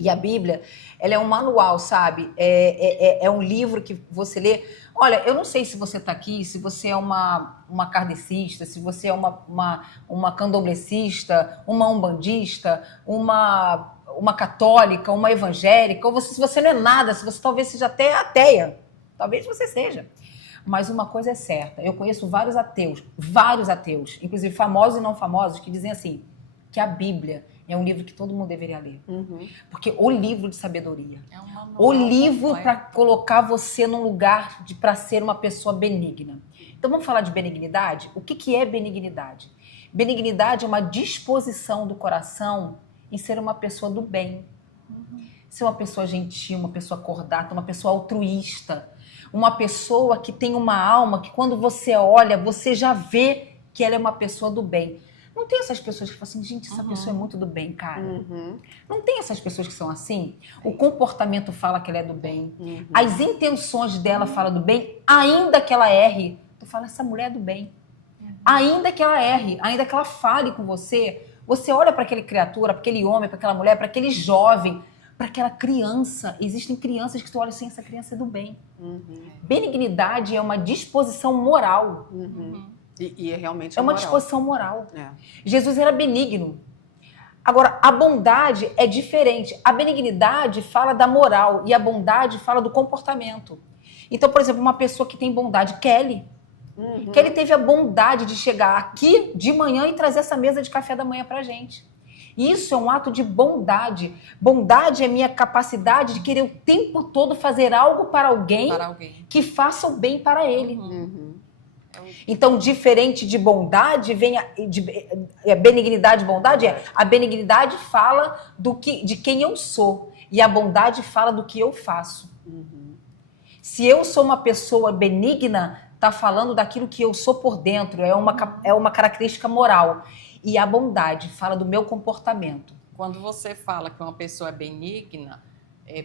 E a Bíblia, ela é um manual, sabe? É um livro que você lê. Olha, eu não sei se você está aqui, se você é uma kardecista, se você é uma candomblessista, uma umbandista, uma católica, uma evangélica, ou se você não é nada, se você talvez seja até ateia. Talvez você seja. Mas uma coisa é certa, eu conheço vários ateus, inclusive famosos e não famosos, que dizem assim, que a Bíblia é um livro que todo mundo deveria ler. Porque o livro de sabedoria. O livro para colocar você num lugar para ser uma pessoa benigna. Então vamos falar de benignidade? O que é benignidade? Benignidade é uma disposição do coração em ser uma pessoa do bem. Ser uma pessoa gentil, uma pessoa cordata, uma pessoa altruísta. Uma pessoa que tem uma alma que quando você olha, você já vê que ela é uma pessoa do bem. Não tem essas pessoas que falam assim, gente, essa pessoa é muito do bem, cara. Não tem essas pessoas que são assim. O comportamento fala que ela é do bem. As intenções dela falam do bem, ainda que ela erre. Tu fala, essa mulher é do bem. Ainda que ela erre, ainda que ela fale com você, você olha para aquela criatura, para aquele homem, para aquela mulher, para aquele jovem, para aquela criança. Existem crianças que tu olha assim, essa criança é do bem. Benignidade é uma disposição moral. E realmente é uma moral. disposição moral. Jesus era benigno. Agora, a bondade é diferente. A benignidade fala da moral e a bondade fala do comportamento. Então, por exemplo, uma pessoa que tem bondade, Kelly. Kelly teve a bondade de chegar aqui de manhã e trazer essa mesa de café da manhã pra gente. Isso é um ato de bondade. Bondade é minha capacidade de querer o tempo todo fazer algo para alguém que faça o bem para ele. Então, diferente de bondade, vem a benignidade e bondade. A benignidade fala de quem eu sou e a bondade fala do que eu faço. Se eu sou uma pessoa benigna, está falando daquilo que eu sou por dentro, é uma característica moral. E a bondade fala do meu comportamento. Quando você fala que uma pessoa é benigna,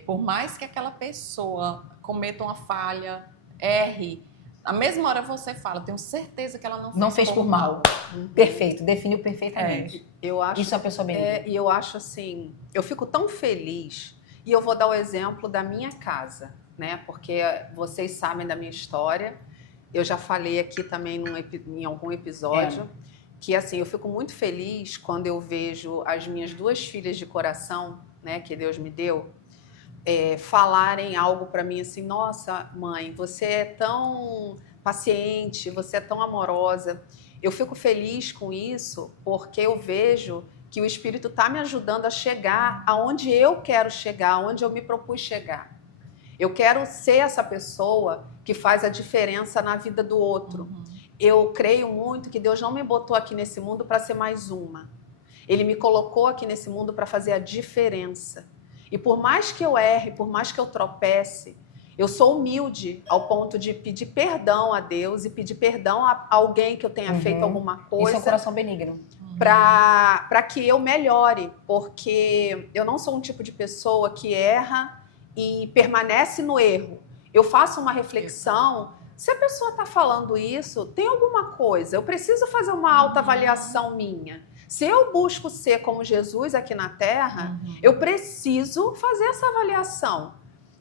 por mais que aquela pessoa cometa uma falha, erre, na mesma hora você fala, tenho certeza que ela não fez por mal. Perfeito, definiu perfeitamente. Isso é uma pessoa benigna. E eu acho assim, eu fico tão feliz, e eu vou dar o exemplo da minha casa, né? Porque vocês sabem da minha história, eu já falei aqui também em algum episódio, que assim, eu fico muito feliz quando eu vejo as minhas 2 filhas de coração, né, que Deus me deu, falarem algo para mim assim, nossa, mãe, você é tão paciente, você é tão amorosa. Eu fico feliz com isso porque eu vejo que o Espírito está me ajudando a chegar aonde eu quero chegar, aonde eu me propus chegar. Eu quero ser essa pessoa que faz a diferença na vida do outro. Eu creio muito que Deus não me botou aqui nesse mundo para ser mais uma. Ele me colocou aqui nesse mundo para fazer a diferença. E por mais que eu erre, por mais que eu tropece, eu sou humilde ao ponto de pedir perdão a Deus e pedir perdão a alguém que eu tenha feito alguma coisa. Isso é um coração benigno. Para que eu melhore, porque eu não sou um tipo de pessoa que erra e permanece no erro. Eu faço uma reflexão, se a pessoa está falando isso, tem alguma coisa, eu preciso fazer uma autoavaliação minha. Se eu busco ser como Jesus aqui na Terra, eu preciso fazer essa avaliação.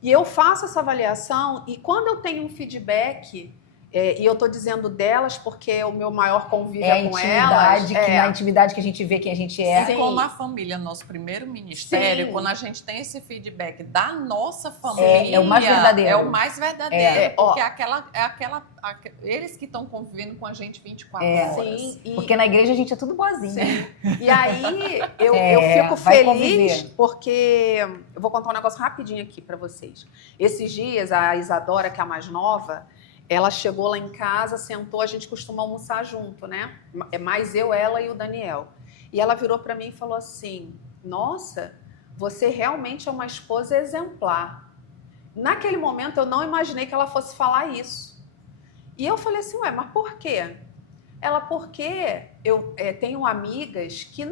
E eu faço essa avaliação e quando eu tenho um feedback, e eu estou dizendo delas porque o meu maior convívio é com elas. Na intimidade que a gente vê quem a gente é. Sim. Como a família, nosso primeiro ministério, quando a gente tem esse feedback da nossa família, é o mais verdadeiro. É o mais verdadeiro. Porque eles que estão convivendo com a gente 24 horas. Sim, porque na igreja a gente é tudo boazinha. E aí eu fico feliz porque eu vou contar um negócio rapidinho aqui para vocês. Esses dias a Isadora, que é a mais nova, ela chegou lá em casa, sentou, a gente costuma almoçar junto, né? É mais eu, ela e o Daniel. E ela virou para mim e falou assim, nossa, você realmente é uma esposa exemplar. Naquele momento eu não imaginei que ela fosse falar isso. E eu falei assim, ué, mas por quê? Ela, porque eu tenho amigas que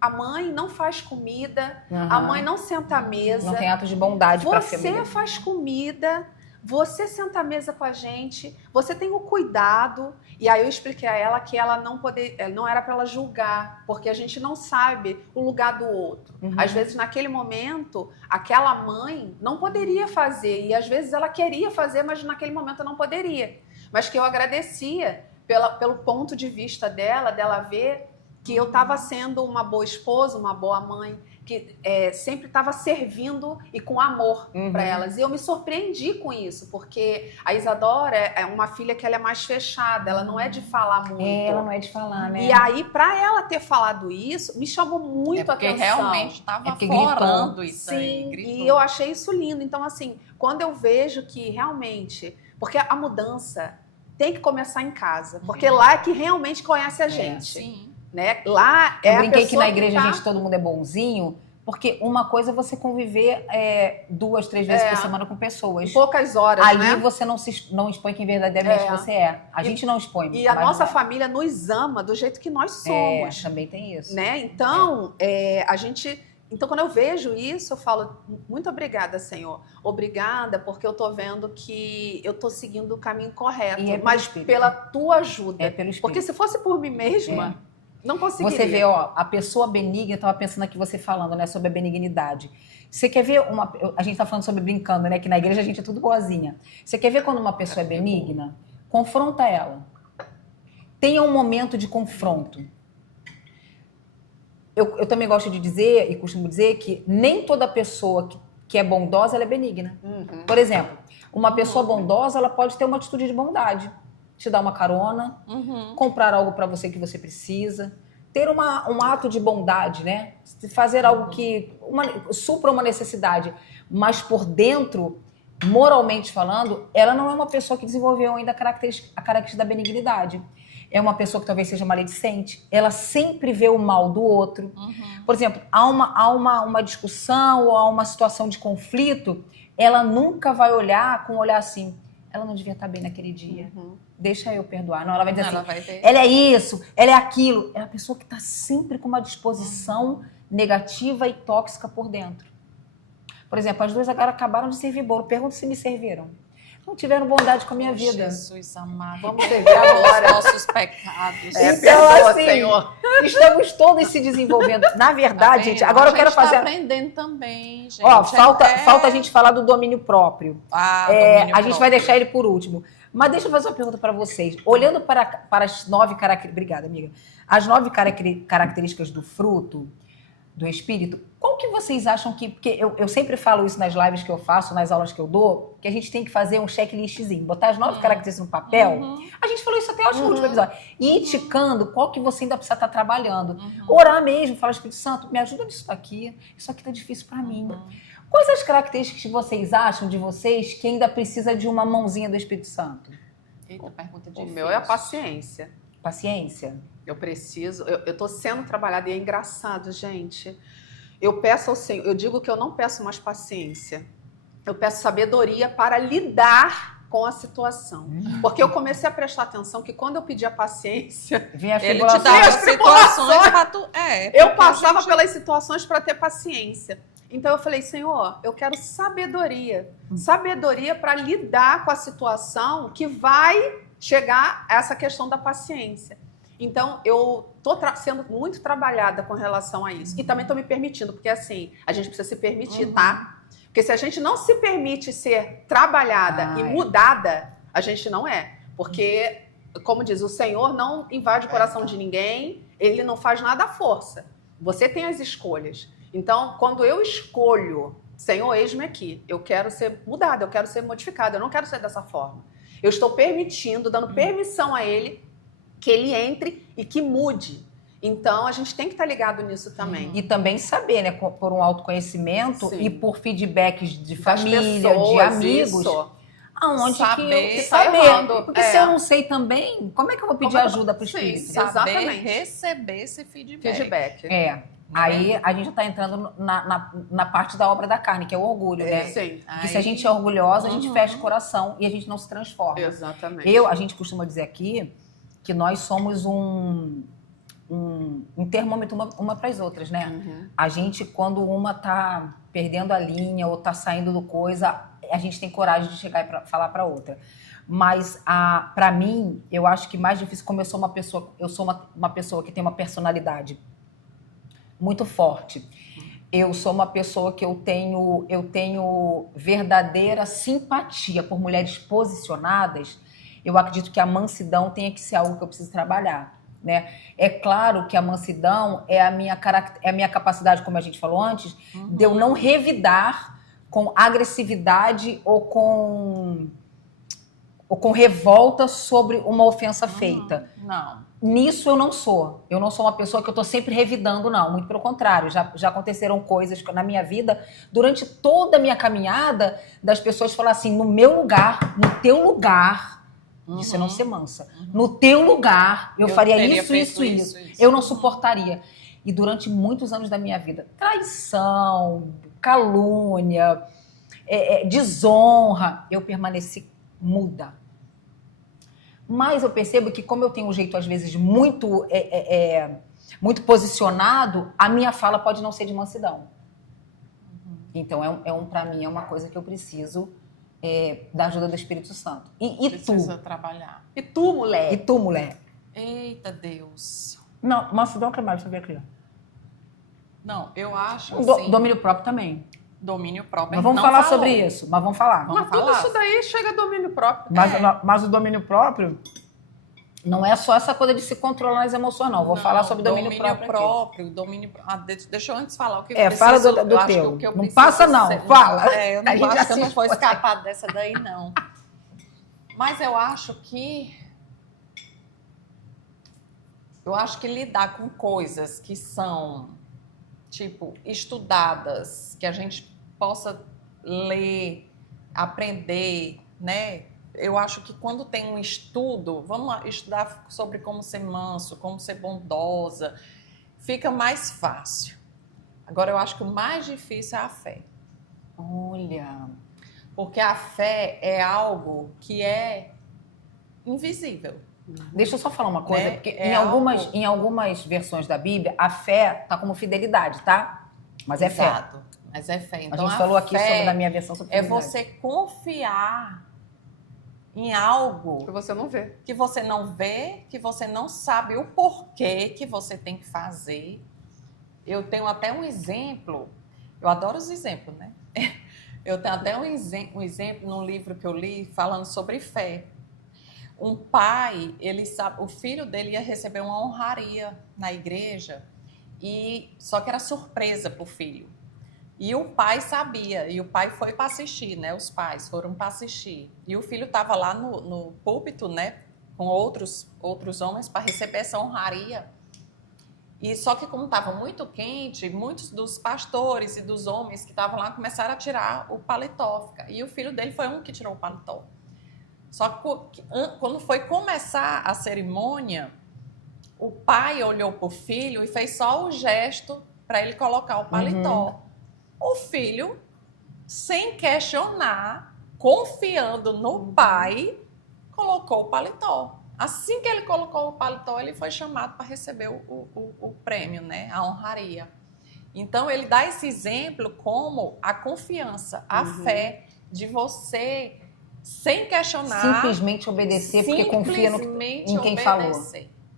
a mãe não faz comida, a mãe não senta à mesa. Não tem atos de bondade para a família. Você faz comida, você senta à mesa com a gente, você tem o cuidado. E aí eu expliquei a ela que ela não era para ela julgar, porque a gente não sabe o lugar do outro. Às vezes, naquele momento, aquela mãe não poderia fazer, e às vezes ela queria fazer, mas naquele momento não poderia. Mas que eu agradecia pelo ponto de vista dela ver que eu estava sendo uma boa esposa, uma boa mãe, que sempre estava servindo e com amor para elas. E eu me surpreendi com isso, porque a Isadora é uma filha que ela é mais fechada, ela não é de falar muito. Ela não é de falar, né? E aí, para ela ter falado isso, me chamou muito a atenção. Porque realmente estava florando isso. Sim, aí, gritou. E eu achei isso lindo. Então, assim, quando eu vejo que realmente... Porque a mudança tem que começar em casa, porque lá é que realmente conhece a gente. Sim. Né? Lá eu brinquei que na igreja a gente todo mundo é bonzinho, porque uma coisa é você conviver 2, 3 vezes por semana com pessoas. Em poucas horas, ali, né? Você não expõe quem verdadeiramente você é. A gente não expõe. E a nossa família nos ama do jeito que nós somos. Também tem isso. Né? Então, a gente... Então, quando eu vejo isso, eu falo, muito obrigada, Senhor. Obrigada, porque eu tô vendo que eu tô seguindo o caminho correto. Mas pela tua ajuda. Pelo Espírito. Porque se fosse por mim mesma... Não conseguiria. Você vê, a pessoa benigna, eu estava pensando aqui você falando, né, sobre a benignidade. Você quer ver a gente está falando sobre brincando, né, que na igreja a gente é tudo boazinha. Você quer ver quando uma pessoa é benigna? Confronta ela. Tenha um momento de confronto. Eu também gosto de dizer, e costumo dizer, que nem toda pessoa que é bondosa, ela é benigna. Por exemplo, uma pessoa bondosa, ela pode ter uma atitude de bondade. Te dar uma carona, comprar algo para você que você precisa, ter um ato de bondade, né? Fazer algo que supra uma necessidade, mas por dentro, moralmente falando, ela não é uma pessoa que desenvolveu ainda a característica da benignidade. É uma pessoa que talvez seja maledicente, ela sempre vê o mal do outro. Por exemplo, há uma discussão ou há uma situação de conflito, ela nunca vai olhar com um olhar assim, ela não devia estar bem naquele dia. Deixa eu perdoar. Não, ela vai dizer ela é isso, ela é aquilo. É a pessoa que está sempre com uma disposição negativa e tóxica por dentro. Por exemplo, as duas agora acabaram de servir bolo. Pergunto se me serviram. Não tiveram bondade com a minha vida. Jesus amado. Vamos servir agora os nossos pecados. Então, assim, Senhor. Estamos todos se desenvolvendo. Na verdade, gente, agora eu quero fazer... aprendendo também, gente. Falta a gente falar do domínio próprio. A gente vai deixar ele por último. Mas deixa eu fazer uma pergunta para vocês. Olhando para as 9 características... Obrigada, amiga. As 9 características do fruto, do espírito, qual que vocês acham que... Porque eu sempre falo isso nas lives que eu faço, nas aulas que eu dou, que a gente tem que fazer um checklistzinho, botar as 9 características no papel. A gente falou isso até no último episódio. E ir ticando qual que você ainda precisa estar trabalhando. Orar mesmo, falar, Espírito Santo, me ajuda nisso aqui. Isso aqui tá difícil para mim. Quais as características que vocês acham de vocês que ainda precisa de uma mãozinha do Espírito Santo? Eita, pergunta difícil. O meu é a paciência. Paciência? Eu preciso... Eu tô sendo trabalhada e é engraçado, gente. Eu peço ao Senhor... Eu digo que eu não peço mais paciência. Eu peço sabedoria para lidar com a situação. Porque eu comecei a prestar atenção que quando eu pedi a paciência... Ele te dava as situações para tu... eu passava pelas situações para ter paciência. Então eu falei, Senhor, eu quero sabedoria. Sabedoria para lidar com a situação que vai chegar a essa questão da paciência. Então eu estou sendo muito trabalhada com relação a isso. E também estou me permitindo, porque assim, a gente precisa se permitir, tá? Porque se a gente não se permite ser trabalhada e mudada, a gente não é. Porque, como diz, o Senhor não invade o coração de ninguém, ele não faz nada à força. Você tem as escolhas. Então, quando eu escolho, Senhor, eis-me aqui, eu quero ser mudada, eu quero ser modificada, eu não quero ser dessa forma. Eu estou permitindo, dando permissão a ele, que ele entre e que mude. Então, a gente tem que estar ligado nisso também. E também saber, né, por um autoconhecimento e por feedbacks de família, pessoas, de amigos. Isso. Aonde saber, saber. Porque se eu não sei também, como é que eu vou pedir ajuda para o Espírito? Saber Exatamente. receber esse feedback. Aí a gente está entrando na parte da obra da carne, que é o orgulho, né? Sim. Porque se a gente é orgulhosa, a gente fecha o coração e a gente não se transforma. Exatamente. A gente costuma dizer aqui que nós somos um termômetro uma para as outras, né? Uhum. A gente, quando uma tá perdendo a linha ou tá saindo do coisa, a gente tem coragem de chegar e falar para outra. Mas, para mim, eu acho que mais difícil, como eu sou uma pessoa que tem uma personalidade muito forte. Eu sou uma pessoa que eu tenho verdadeira simpatia por mulheres posicionadas. Eu acredito que a mansidão tenha que ser algo que eu preciso trabalhar, né? É claro que a mansidão é a minha capacidade, como a gente falou antes, de eu não revidar com agressividade ou com revolta sobre uma ofensa feita. Não. Nisso eu não sou. Eu não sou uma pessoa que eu estou sempre revidando, não. Muito pelo contrário. Já aconteceram coisas na minha vida, durante toda a minha caminhada, das pessoas falarem assim, no meu lugar, no teu lugar, isso é não ser mansa. No teu lugar, eu faria isso. Eu não suportaria. E durante muitos anos da minha vida, traição, calúnia, desonra, eu permaneci muda. Mas eu percebo que, como eu tenho um jeito, às vezes, muito posicionado, a minha fala pode não ser de mansidão. Então, para mim, é uma coisa que eu preciso da ajuda do Espírito Santo. E precisa trabalhar. E tu, mulher? E tu, mulher? Eita, Deus. Não, mansidão é mais, deixa eu ver aqui. Não, eu acho assim... Domínio próprio também. Domínio próprio. Mas vamos falar sobre isso. Mas vamos falar. Mas tudo isso daí chega a domínio próprio. Mas o domínio próprio não é só essa coisa de se controlar as emoções, não. Vou falar sobre domínio próprio. Deixa eu antes falar o que eu preciso. Fala do teu. Que eu não passa, não. Fala. Eu não acho que eu não vou escapar dessa daí, não. Mas eu acho que lidar com coisas que são, tipo, estudadas, que a gente possa ler, aprender, né? Eu acho que quando tem um estudo, vamos estudar sobre como ser manso, como ser bondosa, fica mais fácil. Agora, eu acho que o mais difícil é a fé. Olha... Porque a fé é algo que é invisível. Deixa eu só falar uma coisa, né? porque em algumas versões da Bíblia, a fé tá como fidelidade, tá? Mas é fé. Exato. Mas é fé. Então, a gente falou aqui sobre a minha versão sobre fidelidade. É você confiar em algo que você não vê. Que você não vê, que você não sabe o porquê que você tem que fazer. Eu tenho até um exemplo, eu adoro os exemplos, né? Eu tenho até um exemplo num livro que eu li falando sobre fé. Um pai, o filho dele ia receber uma honraria na igreja, só que era surpresa para o filho. E o pai sabia, e o pai foi para assistir, né? Os pais foram para assistir. E o filho estava lá no púlpito, né? Com outros homens para receber essa honraria. E só que como estava muito quente, muitos dos pastores e dos homens que estavam lá começaram a tirar o paletó. E o filho dele foi um que tirou o paletó. Só que quando foi começar a cerimônia, o pai olhou para o filho e fez só o gesto para ele colocar o paletó. O filho, sem questionar, confiando no pai, colocou o paletó. Assim que ele colocou o paletó, ele foi chamado para receber o prêmio, né? A honraria. Então, ele dá esse exemplo como a confiança, a fé de você, sem questionar... Simplesmente obedecer, porque confia em quem falou.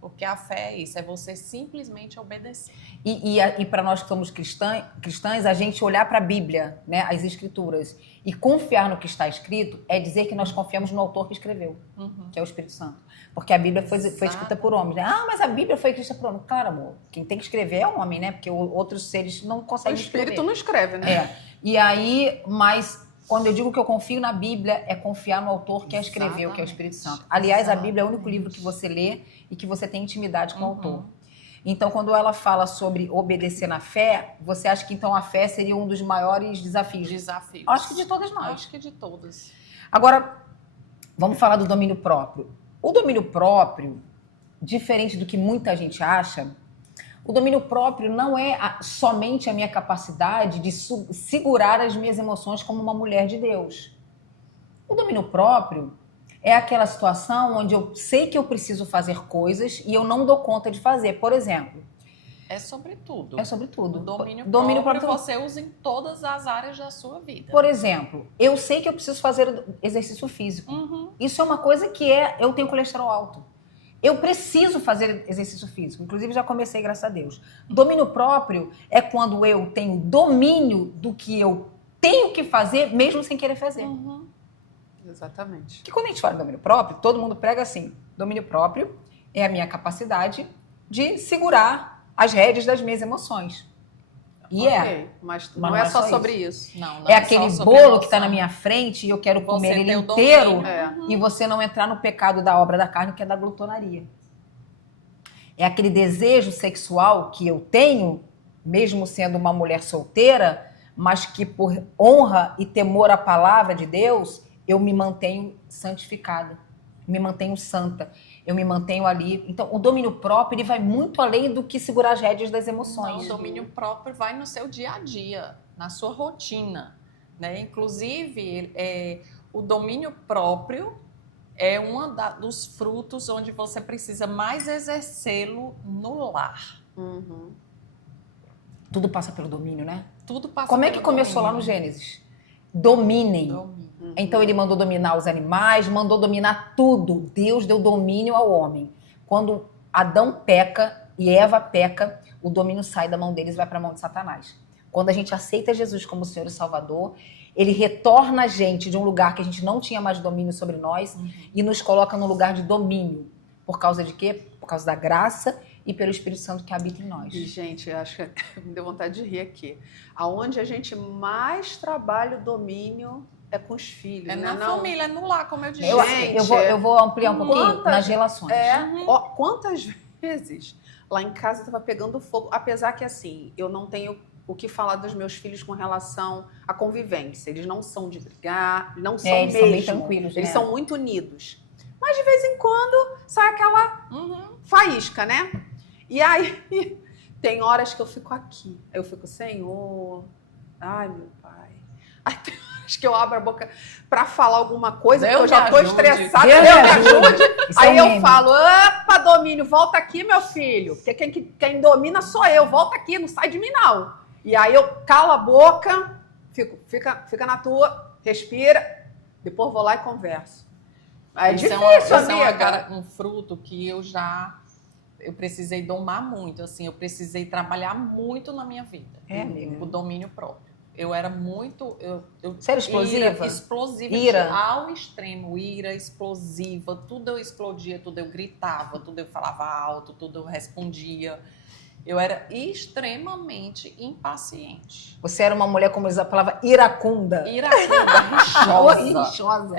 Porque a fé é isso, é você simplesmente obedecer. E para nós que somos cristãs, a gente olhar para a Bíblia, né, as Escrituras, e confiar no que está escrito, é dizer que nós confiamos no autor que escreveu, que é o Espírito Santo. Porque a Bíblia foi escrita por homens, né? Ah, mas a Bíblia foi escrita por homens. Claro, amor, quem tem que escrever é o homem, né? Porque outros seres não conseguem escrever. O Espírito não escreve, né? E aí, mas quando eu digo que eu confio na Bíblia, é confiar no autor que a escreveu, que é o Espírito Santo. Aliás, a Bíblia é o único livro que você lê e que você tem intimidade com o autor. Então, quando ela fala sobre obedecer na fé, você acha que então a fé seria um dos maiores desafios? Desafios. Acho que de todas nós. Acho que de todas. Agora, vamos falar do domínio próprio. O domínio próprio, diferente do que muita gente acha, o domínio próprio não é somente a minha capacidade de segurar as minhas emoções como uma mulher de Deus. O domínio próprio é aquela situação onde eu sei que eu preciso fazer coisas e eu não dou conta de fazer. Por exemplo... É sobre tudo. É sobre tudo. O domínio próprio próprio você usa em todas as áreas da sua vida. Por exemplo, eu sei que eu preciso fazer exercício físico. Isso é uma coisa que eu tenho colesterol alto. Eu preciso fazer exercício físico. Inclusive, já comecei, graças a Deus. Domínio próprio é quando eu tenho domínio do que eu tenho que fazer, mesmo sem querer fazer. Exatamente. Que quando a gente fala de domínio próprio, todo mundo prega assim. Domínio próprio é a minha capacidade de segurar as rédeas das minhas emoções. E mas não é só sobre isso. Não é aquele bolo que está na minha frente e eu quero comer ele inteiro e você não entrar no pecado da obra da carne, que é da glutonaria. É aquele desejo sexual que eu tenho, mesmo sendo uma mulher solteira, mas que por honra e temor à palavra de Deus, eu me mantenho santificada, me mantenho santa. Eu me mantenho ali. Então, o domínio próprio, ele vai muito além do que segurar as rédeas das emoções. Não, o domínio próprio vai no seu dia a dia, na sua rotina, né? Inclusive, o domínio próprio é dos frutos onde você precisa mais exercê-lo no lar. Tudo passa pelo domínio, né? Tudo passa Como é pelo que começou domínio. lá no Gênesis? Dominem. Então ele mandou dominar os animais, mandou dominar tudo. Deus deu domínio ao homem. Quando Adão peca e Eva peca, o domínio sai da mão deles e vai para a mão de Satanás. Quando a gente aceita Jesus como Senhor e Salvador, ele retorna a gente de um lugar que a gente não tinha mais domínio sobre nós e nos coloca num lugar de domínio. Por causa de quê? Por causa da graça e pelo Espírito Santo que habita em nós. E, gente, eu acho que me deu vontade de rir aqui. Aonde a gente mais trabalha o domínio é com os filhos, é né? na família, é no lar, como eu disse. Eu vou ampliar um pouquinho nas relações. Ó, quantas vezes lá em casa eu estava pegando fogo, apesar que, assim, eu não tenho o que falar dos meus filhos com relação à convivência. Eles não são de brigar, não são eles mesmo. São bem tranquilos, eles né? são muito unidos. Mas, de vez em quando, sai aquela faísca, né? E aí, tem horas que eu fico aqui. Eu fico, Senhor, ai, meu Pai. Aí tem horas que eu abro a boca pra falar alguma coisa, porque eu já tô estressada. Deus me ajude. Aí eu falo, opa, domínio, volta aqui, meu filho. Porque quem domina sou eu. Volta aqui, não sai de mim, não. E aí eu calo a boca, fica na tua, respira, depois vou lá e converso. É difícil, amiga. Um fruto que eu precisei domar muito, assim, eu precisei trabalhar muito na minha vida. O domínio próprio. Eu era muito... Você era explosiva? Explosiva. Ira. Ao extremo. Ira, explosiva. Tudo eu explodia, tudo eu gritava, tudo eu falava alto, tudo eu respondia. Eu era extremamente impaciente. Você era uma mulher, como eles a palavra, iracunda. Iracunda, rixosa.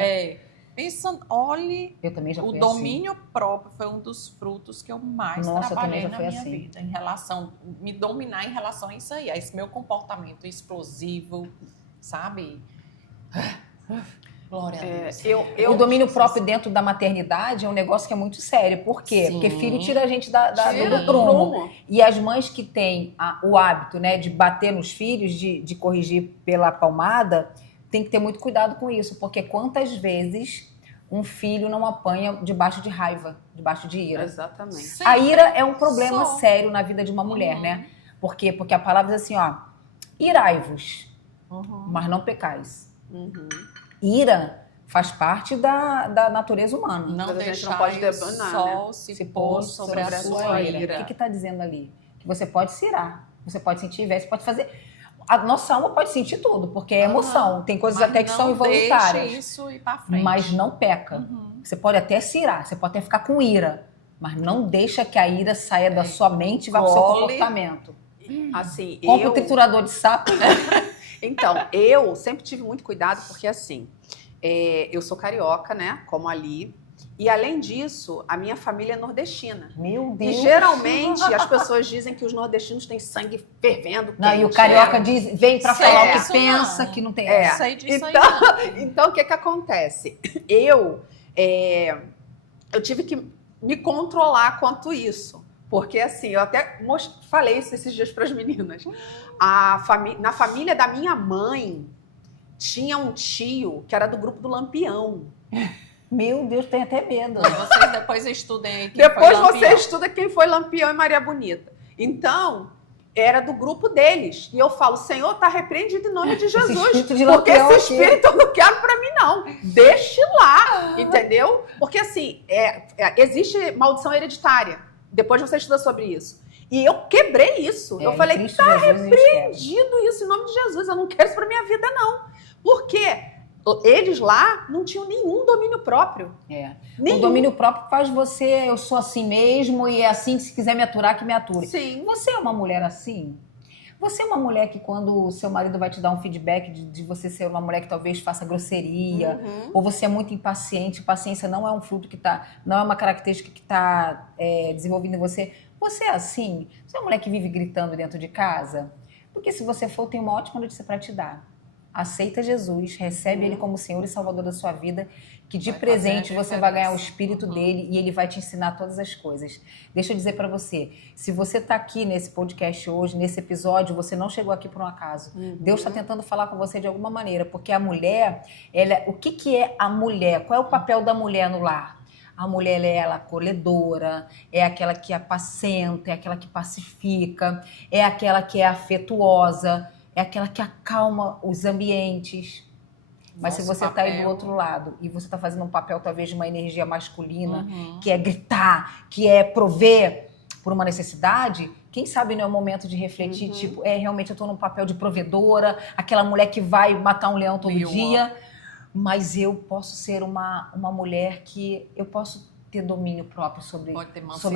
Pensando, olhe, eu também já fui o domínio próprio foi um dos frutos que eu mais trabalhei na minha vida, em relação, me dominar em relação a isso aí, a esse meu comportamento explosivo, sabe? Glória a Deus. O domínio próprio dentro da maternidade é um negócio que é muito sério. Por quê? Porque filho tira a gente do prumo. E as mães que têm o hábito, né, de bater nos filhos, de corrigir pela palmada, tem que ter muito cuidado com isso, porque quantas vezes um filho não apanha debaixo de raiva, debaixo de ira. Exatamente. Sim. A ira é um problema sério na vida de uma mulher, né? Por quê? Porque a palavra diz assim, ó, irai-vos, mas não pecais. Ira faz parte da natureza humana. Não deixar o sol se pôr sobre a sua ira. O que está dizendo ali? Que você pode se irar, você pode sentir inveja, você pode fazer... A nossa alma pode sentir tudo, porque é emoção. Tem coisas até que são involuntárias. Deixa isso ir pra frente. Mas não peca. Você pode até se irar, você pode até ficar com ira, mas não deixa que a ira saia da sua mente e vá pro seu comportamento. Assim, Compre o triturador de sapo. Então, eu sempre tive muito cuidado, porque assim, eu sou carioca, né? Como ali. E além disso, a minha família é nordestina. Meu Deus! E geralmente as pessoas dizem que os nordestinos têm sangue fervendo. Não, e o carioca vem pra falar o que pensa, que não tem. Sei disso então, o que acontece? Eu tive que me controlar quanto isso. Porque assim, eu até falei isso esses dias para as meninas. Na família da minha mãe, tinha um tio que era do grupo do Lampião. Meu Deus, tem até medo. Vocês depois estudem aí quem Depois foi você Lampião. estuda quem foi Lampião e Maria Bonita. Então, era do grupo deles. E eu falo, Senhor, está repreendido em nome de Jesus. espírito de Porque Lampião esse espírito eu não quero para mim, não. Deixe lá, entendeu? Porque, assim, existe maldição hereditária. Depois você estuda sobre isso. E eu quebrei isso. Eu falei, Cristo tá Jesus, repreendido isso em nome de Jesus. Eu não quero isso para minha vida, não. Porque eles lá não tinham nenhum domínio próprio. O domínio próprio faz você, eu sou assim mesmo, e é assim que se quiser me aturar, que me ature. Sim. Você é uma mulher assim? Você é uma mulher que quando o seu marido vai te dar um feedback de você ser uma mulher que talvez faça grosseria, ou você é muito impaciente, paciência não é um fruto que não é uma característica que está desenvolvendo em você. Você é assim? Você é uma mulher que vive gritando dentro de casa? Porque se você for, eu tenho uma ótima notícia para te dar. Aceita Jesus, recebe Ele como Senhor e Salvador da sua vida, que de presente você vai ganhar o Espírito dele e Ele vai te ensinar todas as coisas. Deixa eu dizer para você, se você está aqui nesse podcast hoje, nesse episódio, você não chegou aqui por um acaso. Deus está tentando falar com você de alguma maneira, porque a mulher, o que é a mulher? Qual é o papel da mulher no lar? A mulher é acolhedora, é aquela que apacenta, é aquela que pacifica, é aquela que é afetuosa, é aquela que acalma os ambientes. Mas se você está aí do outro lado e você está fazendo um papel talvez de uma energia masculina, que é gritar, que é prover por uma necessidade, quem sabe não é o momento de refletir, tipo, realmente eu estou num papel de provedora, aquela mulher que vai matar um leão todo dia, mas eu posso ser uma mulher que eu posso ter domínio próprio sobre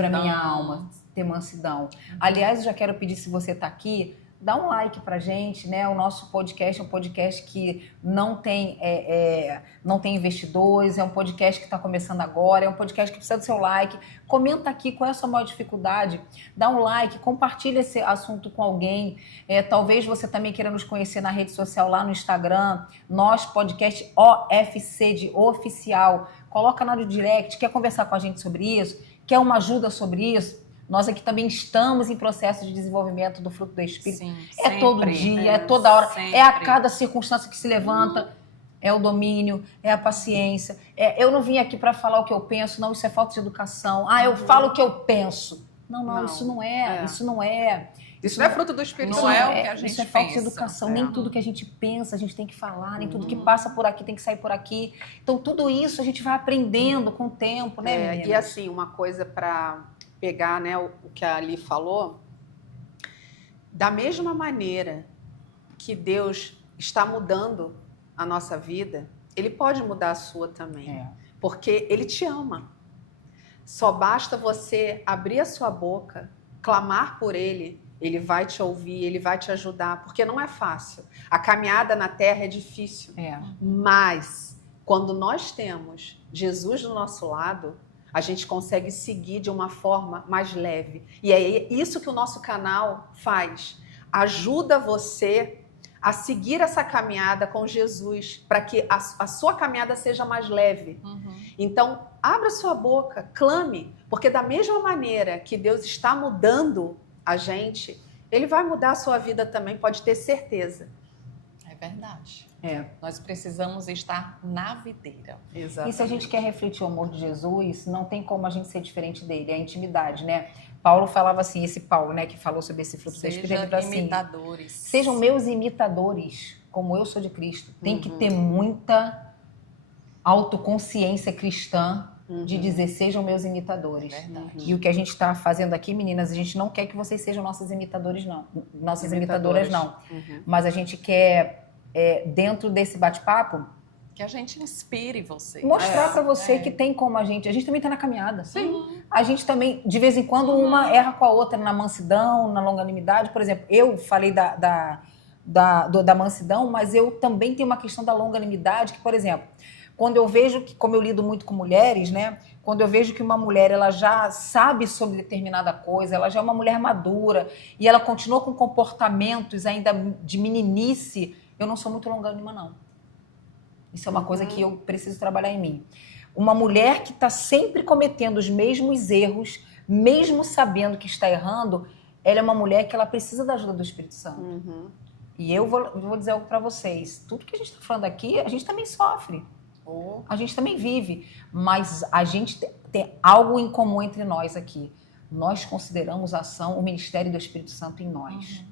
a minha alma, ter mansidão. Aliás, eu já quero pedir, se você está aqui, dá um like pra gente, né? O nosso podcast é um podcast que não tem investidores, é um podcast que está começando agora, é um podcast que precisa do seu like. Comenta aqui qual é a sua maior dificuldade, dá um like, compartilha esse assunto com alguém. Talvez você também queira nos conhecer na rede social, lá no Instagram, nosso podcast OFC de oficial. Coloca no direct, quer conversar com a gente sobre isso? Quer uma ajuda sobre isso? Nós aqui também estamos em processo de desenvolvimento do fruto do Espírito. Sim, sempre, todo dia, é toda hora, sempre. É a cada circunstância que se levanta, é o domínio, é a paciência. Eu não vim aqui para falar o que eu penso, não, isso é falta de educação. Eu falo o que eu penso. Não, isso não é, isso não é. Isso não é fruto do Espírito, não é o que a gente Isso é falta de educação. Nem tudo que a gente pensa a gente tem que falar, nem tudo que passa por aqui tem que sair por aqui. Então, tudo isso a gente vai aprendendo com o tempo, né, meninas? E assim, uma coisa para pegar, né, o que a Ali falou, da mesma maneira que Deus está mudando a nossa vida, Ele pode mudar a sua também, porque Ele te ama. Só basta você abrir a sua boca, clamar por Ele, Ele vai te ouvir, Ele vai te ajudar, porque não é fácil. A caminhada na terra é difícil, mas quando nós temos Jesus do nosso lado, a gente consegue seguir de uma forma mais leve. E é isso que o nosso canal faz. Ajuda você a seguir essa caminhada com Jesus, para que a sua caminhada seja mais leve. Então, abra sua boca, clame, porque da mesma maneira que Deus está mudando a gente, Ele vai mudar a sua vida também, pode ter certeza. É verdade. Nós precisamos estar na videira. Exatamente. E se a gente quer refletir o amor de Jesus, não tem como a gente ser diferente dele, é a intimidade, né? Paulo falava assim, esse Paulo, né, que falou sobre esse fruto do Espírito, ele falou assim, imitadores. Sejam meus imitadores, como eu sou de Cristo. Tem que ter muita autoconsciência cristã de dizer, sejam meus imitadores. E o que a gente está fazendo aqui, meninas, a gente não quer que vocês sejam nossos imitadores, não. Nossas imitadoras, não. Mas a gente quer, dentro desse bate-papo, que a gente inspire você. Mostrar para você que tem como a gente também tá na caminhada. Sim. A gente também, de vez em quando, uma erra com a outra na mansidão, na longanimidade. Por exemplo, eu falei da mansidão, mas eu também tenho uma questão da longanimidade, que, por exemplo, quando eu vejo que, como eu lido muito com mulheres, né? Quando eu vejo que uma mulher, ela já sabe sobre determinada coisa, ela já é uma mulher madura, e ela continua com comportamentos ainda de meninice, eu não sou muito longânima, não. Isso é uma coisa que eu preciso trabalhar em mim. Uma mulher que está sempre cometendo os mesmos erros, mesmo sabendo que está errando, ela é uma mulher que ela precisa da ajuda do Espírito Santo. E eu vou dizer algo para vocês. Tudo que a gente está falando aqui, a gente também sofre. A gente também vive, mas a gente tem algo em comum entre nós aqui. Nós consideramos a ação, o ministério do Espírito Santo em nós.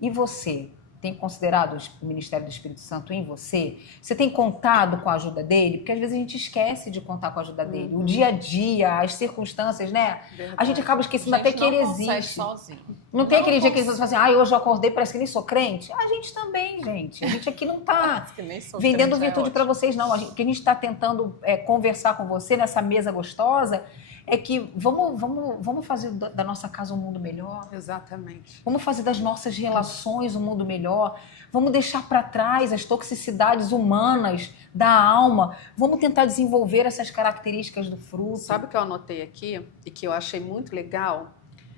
E você? Tem considerado o ministério do Espírito Santo em você? Você tem contado com a ajuda dele? Porque às vezes a gente esquece de contar com a ajuda dele. O dia a dia, as circunstâncias, né? Verdade. A gente acaba esquecendo até que ele existe. Sozinho. Não tem aquele dia que as pessoas falam assim, hoje eu acordei, parece que nem sou crente. A gente também, gente. A gente aqui não tá vendendo virtude para vocês, não. O que a gente está tentando conversar com você nessa mesa gostosa é que vamos fazer da nossa casa um mundo melhor. Exatamente. Vamos fazer das nossas relações um mundo melhor. Vamos deixar para trás as toxicidades humanas da alma. Vamos tentar desenvolver essas características do fruto. Sabe o que eu anotei aqui e que eu achei muito legal?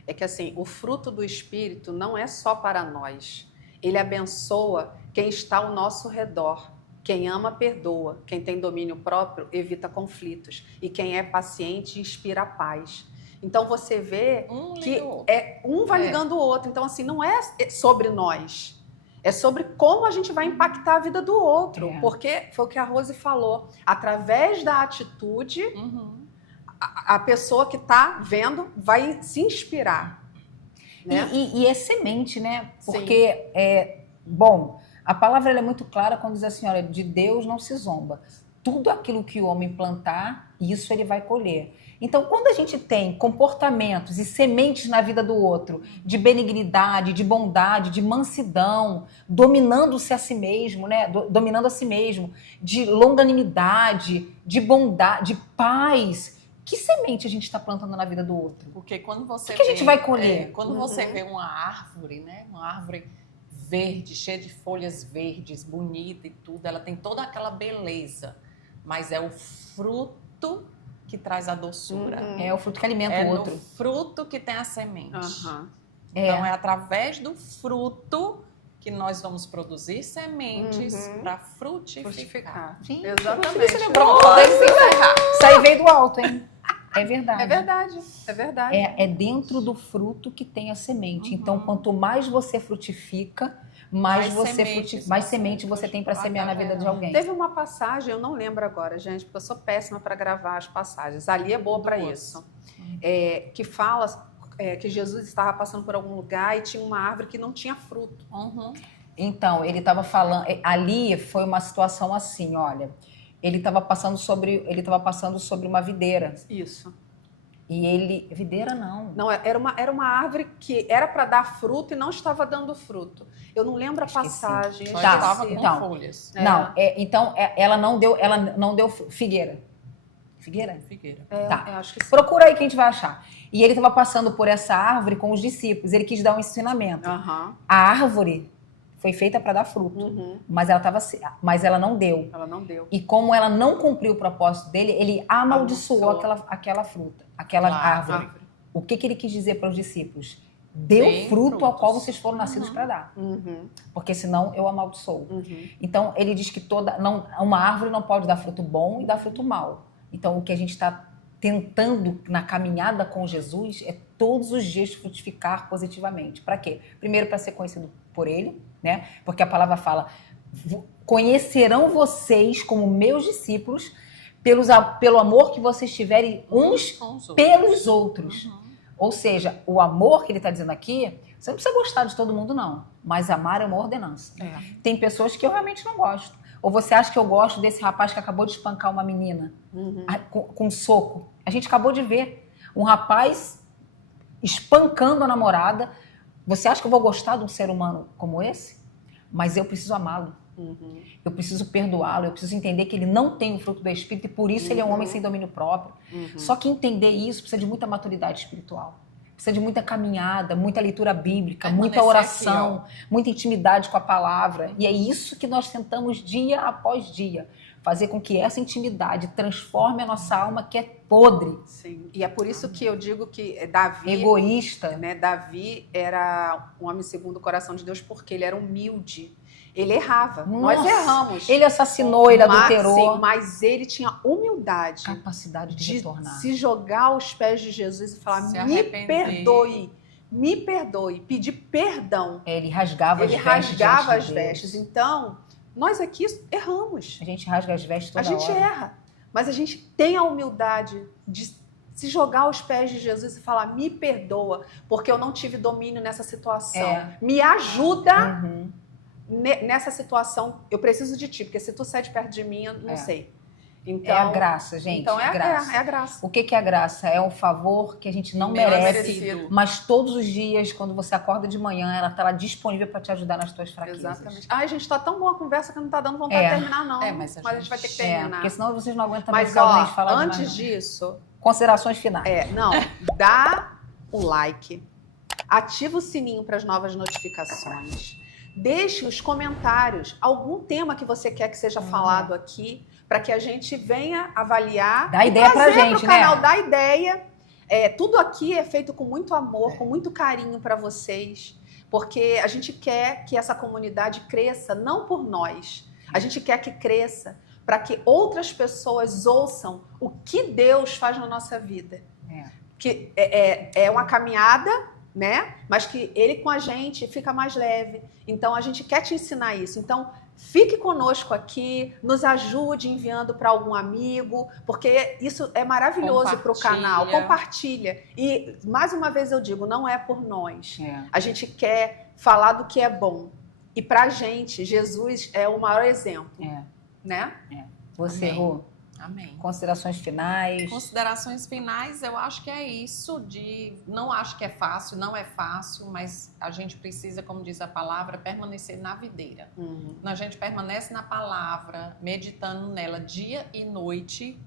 É que assim, o fruto do Espírito não é só para nós. Ele abençoa quem está ao nosso redor. Quem ama, perdoa. Quem tem domínio próprio, evita conflitos. E quem é paciente, inspira a paz. Então, você vê que um vai ligando o outro. Então, assim, não é sobre nós. É sobre como a gente vai impactar a vida do outro. Porque foi o que a Rose falou. Através da atitude, a pessoa que está vendo vai se inspirar. Né? E é semente, né? Porque, bom... A palavra ela é muito clara quando diz assim, olha, de Deus não se zomba. Tudo aquilo que o homem plantar, isso ele vai colher. Então, quando a gente tem comportamentos e sementes na vida do outro, de benignidade, de bondade, de mansidão, dominando-se a si mesmo, né? Dominando a si mesmo, de longanimidade, de bondade, de paz, que semente a gente está plantando na vida do outro? Porque quando você o que a gente vai colher? Quando você vê uma árvore, né? Uma árvore verde, cheia de folhas verdes, bonita e tudo, ela tem toda aquela beleza, mas é o fruto que traz a doçura. É o fruto que alimenta o outro. É o fruto que tem a semente. Então é através do fruto que nós vamos produzir sementes para frutificar. Gente, exatamente. Pronto, isso aí veio do alto, hein? É verdade. É verdade, é verdade. É dentro do fruto que tem a semente. Então, quanto mais você frutifica, mais semente você tem para semear na vida de alguém. Teve uma passagem, eu não lembro agora, gente, porque eu sou péssima para gravar as passagens. Ali é boa para isso. Que fala que Jesus estava passando por algum lugar e tinha uma árvore que não tinha fruto. Então, ele estava falando... Ali foi uma situação assim, olha... Ele estava passando sobre uma videira. Isso. E ele... Videira não. Não, era uma árvore que era para dar fruto e não estava dando fruto. Eu não lembro a passagem. Só estava com folhas. Não, então ela não deu figueira. Figueira? Figueira. Tá. Acho que sim. Procura aí que a gente vai achar. E ele estava passando por essa árvore com os discípulos. Ele quis dar um ensinamento. A árvore... foi feita para dar fruto, mas ela não deu. Ela não deu. E como ela não cumpriu o propósito dele, ele amaldiçoou aquela fruta, aquela árvore. O que ele quis dizer para os discípulos? Dê fruto ao qual vocês foram nascidos para dar. Porque senão eu amaldiçoo. Então, ele diz que uma árvore não pode dar fruto bom e dar fruto mau. Então, o que a gente está tentando na caminhada com Jesus é todos os dias frutificar positivamente. Para quê? Primeiro, para ser conhecido por ele, né? Porque a palavra fala, conhecerão vocês como meus discípulos pelo amor que vocês tiverem uns pelos outros. Ou seja, o amor que ele está dizendo aqui, você não precisa gostar de todo mundo, não. Mas amar é uma ordenança. Tem pessoas que eu realmente não gosto. Ou você acha que eu gosto desse rapaz que acabou de espancar uma menina com um soco? A gente acabou de ver um rapaz espancando a namorada. Você acha que eu vou gostar de um ser humano como esse? Mas eu preciso amá-lo. Eu preciso perdoá-lo. Eu preciso entender que ele não tem o fruto do Espírito e por isso ele é um homem sem domínio próprio. Só que entender isso precisa de muita maturidade espiritual. Precisa de muita caminhada, muita leitura bíblica, muita oração, muita intimidade com a palavra. E é isso que nós tentamos dia após dia. Fazer com que essa intimidade transforme a nossa alma que é podre. Sim, e é por isso que eu digo que Davi... egoísta. Né? Davi era um homem segundo o coração de Deus porque ele era humilde. Ele errava. Nós erramos. Ele assassinou, ele adulterou. Sim, mas ele tinha humildade. Capacidade de retornar. Se jogar aos pés de Jesus e falar, me perdoe, pedir perdão. Ele rasgava as vestes. Então, Nós aqui erramos. A gente rasga as vestes toda A gente hora. erra. Mas a gente tem a humildade de se jogar aos pés de Jesus e falar, me perdoa, porque eu não tive domínio nessa situação. Me ajuda nessa situação. Eu preciso de ti, porque se tu sai de perto de mim, eu não sei. Então, é a graça, gente. Então é a graça. É a graça. O que é a graça? É um favor que a gente não merece, mas todos os dias, quando você acorda de manhã, ela está lá disponível para te ajudar nas tuas fraquezas. Exatamente. Ai, gente, tá tão boa a conversa que não tá dando vontade de terminar, não. Mas a gente vai ter que terminar. Porque senão vocês não aguentam mais ficar ó, a gente falar antes disso... Considerações finais. Não, dá o like, ativa o sininho para as novas notificações, deixe os comentários, algum tema que você quer que seja falado aqui, para que a gente venha avaliar. Dá ideia pra gente, pro canal, dá ideia. Tudo aqui é feito com muito amor, com muito carinho para vocês, porque a gente quer que essa comunidade cresça, não por nós. A gente quer que cresça para que outras pessoas ouçam o que Deus faz na nossa vida. Que é uma caminhada, né? Mas que Ele com a gente fica mais leve. Então, a gente quer te ensinar isso. Então, fique conosco aqui, nos ajude enviando para algum amigo, porque isso é maravilhoso para o canal. Compartilha. E, mais uma vez eu digo, não é por nós. A gente quer falar do que é bom. E para a gente, Jesus é o maior exemplo. Né? Você, Rô? Amém. Considerações finais? Considerações finais, eu acho que é isso não acho que é fácil, não é fácil, mas a gente precisa, como diz a palavra, permanecer na videira. Quando a gente permanece na palavra, meditando nela dia e noite,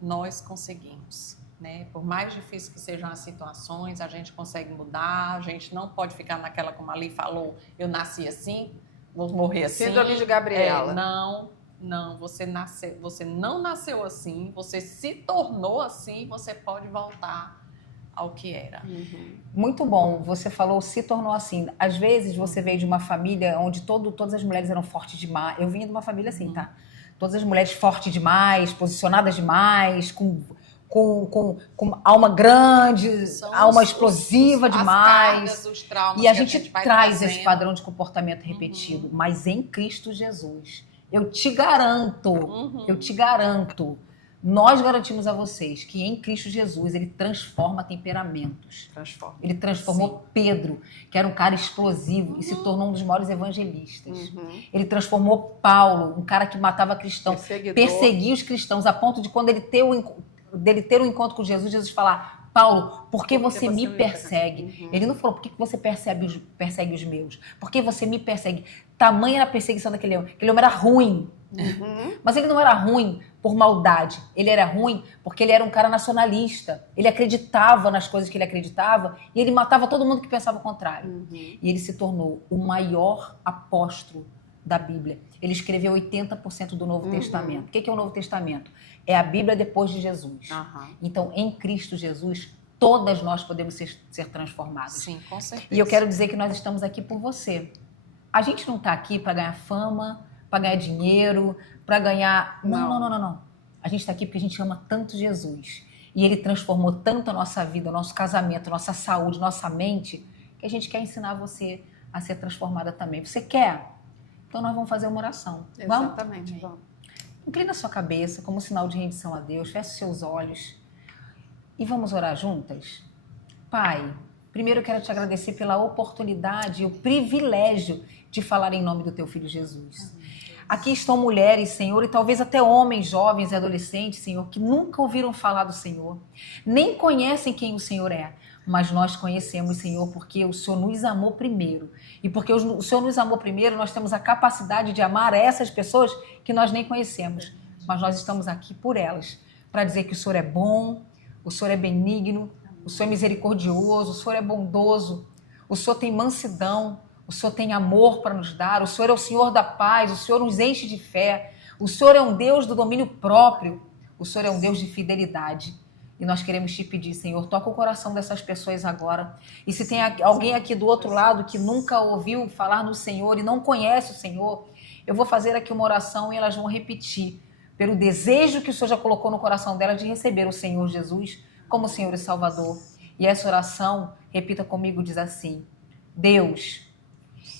nós conseguimos. Né? Por mais difíceis que sejam as situações, a gente consegue mudar, a gente não pode ficar naquela, como a Ali falou, eu nasci assim, vou morrer assim. Síndrome de Gabriela. Não, você não nasceu assim, você se tornou assim, você pode voltar ao que era. Muito bom, você falou se tornou assim. Às vezes você veio de uma família onde todas as mulheres eram fortes demais. Eu vinha de uma família assim, tá? Todas as mulheres fortes demais, posicionadas demais, com alma grande, alma explosiva demais. As cargas, os traumas e a gente vai traz trazendo. esse padrão de comportamento repetido, mas em Cristo Jesus. Eu te garanto, nós garantimos a vocês que em Cristo Jesus ele transforma temperamentos. Ele transformou Pedro, que era um cara explosivo e se tornou um dos maiores evangelistas. Ele transformou Paulo, um cara que matava cristãos, perseguia os cristãos, a ponto de quando ele ter um encontro com Jesus, Jesus falar: Paulo, por que você me persegue? Ele não falou, por que você persegue os meus? Por que você me persegue? Tamanha era a perseguição daquele homem. Aquele homem era ruim. Mas ele não era ruim por maldade. Ele era ruim porque ele era um cara nacionalista. Ele acreditava nas coisas que ele acreditava e ele matava todo mundo que pensava o contrário. E ele se tornou o maior apóstolo da Bíblia. Ele escreveu 80% do Novo Testamento. O que é o Novo Testamento? É a Bíblia depois de Jesus. Então, em Cristo Jesus, todas nós podemos ser transformadas. Sim, com certeza. E eu quero dizer que nós estamos aqui por você. A gente não está aqui para ganhar fama, para ganhar dinheiro, para ganhar... Não. A gente está aqui porque a gente ama tanto Jesus. E Ele transformou tanto a nossa vida, o nosso casamento, nossa saúde, nossa mente, que a gente quer ensinar você a ser transformada também. Você quer? Então nós vamos fazer uma oração. Exatamente, vamos. Inclina a sua cabeça como sinal de rendição a Deus, feche os seus olhos e vamos orar juntas? Pai, primeiro eu quero te agradecer pela oportunidade e o privilégio de falar em nome do teu Filho Jesus. Aqui estão mulheres, Senhor, e talvez até homens, jovens e adolescentes, Senhor, que nunca ouviram falar do Senhor, nem conhecem quem o Senhor é. Mas nós conhecemos, Senhor, porque o Senhor nos amou primeiro. E porque o Senhor nos amou primeiro, nós temos a capacidade de amar essas pessoas que nós nem conhecemos. Mas nós estamos aqui por elas, para dizer que o Senhor é bom, o Senhor é benigno, o Senhor é misericordioso, o Senhor é bondoso, o Senhor tem mansidão, o Senhor tem amor para nos dar, o Senhor é o Senhor da paz, o Senhor nos enche de fé, o Senhor é um Deus do domínio próprio, o Senhor é um Deus de fidelidade. E nós queremos te pedir, Senhor, toca o coração dessas pessoas agora. E se tem alguém aqui do outro lado que nunca ouviu falar no Senhor e não conhece o Senhor, eu vou fazer aqui uma oração e elas vão repetir, pelo desejo que o Senhor já colocou no coração delas de receber o Senhor Jesus como Senhor e Salvador. E essa oração, repita comigo, diz assim: Deus,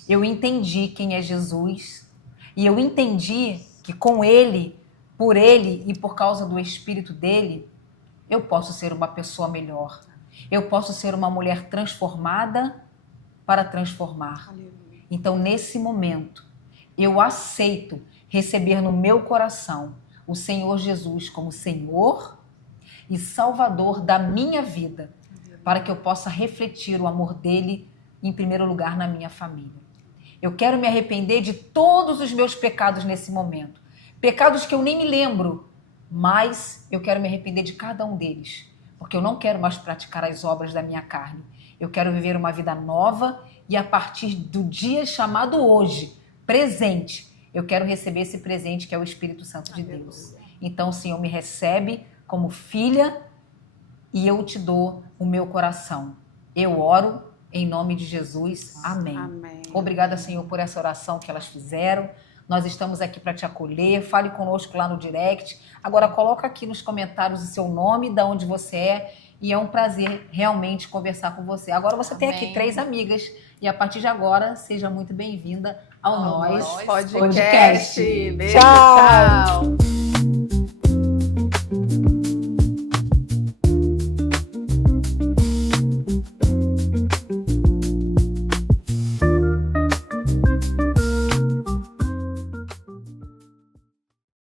eu entendi quem é Jesus, E eu entendi que com ele, por ele e por causa do Espírito dele, eu posso ser uma pessoa melhor. Eu posso ser uma mulher transformada para transformar. Então, nesse momento, eu aceito receber no meu coração o Senhor Jesus como Senhor e Salvador da minha vida, para que eu possa refletir o amor dele em primeiro lugar na minha família. Eu quero me arrepender de todos os meus pecados nesse momento. Pecados que eu nem me lembro, mas eu quero me arrepender de cada um deles, porque eu não quero mais praticar as obras da minha carne. Eu quero viver uma vida nova e a partir do dia chamado hoje, presente, eu quero receber esse presente que é o Espírito Santo de Deus. Então, o Senhor me recebe como filha e eu te dou o meu coração. Eu oro em nome de Jesus. Amém. Amém. Obrigada, Senhor, por essa oração que elas fizeram. Nós estamos aqui para te acolher. Fale conosco lá no direct. Agora, coloca aqui nos comentários o seu nome, de onde você é. E é um prazer realmente conversar com você. Agora você tem aqui 3 amigas. E a partir de agora, seja muito bem-vinda ao Nós Podcast. Beijo, tchau.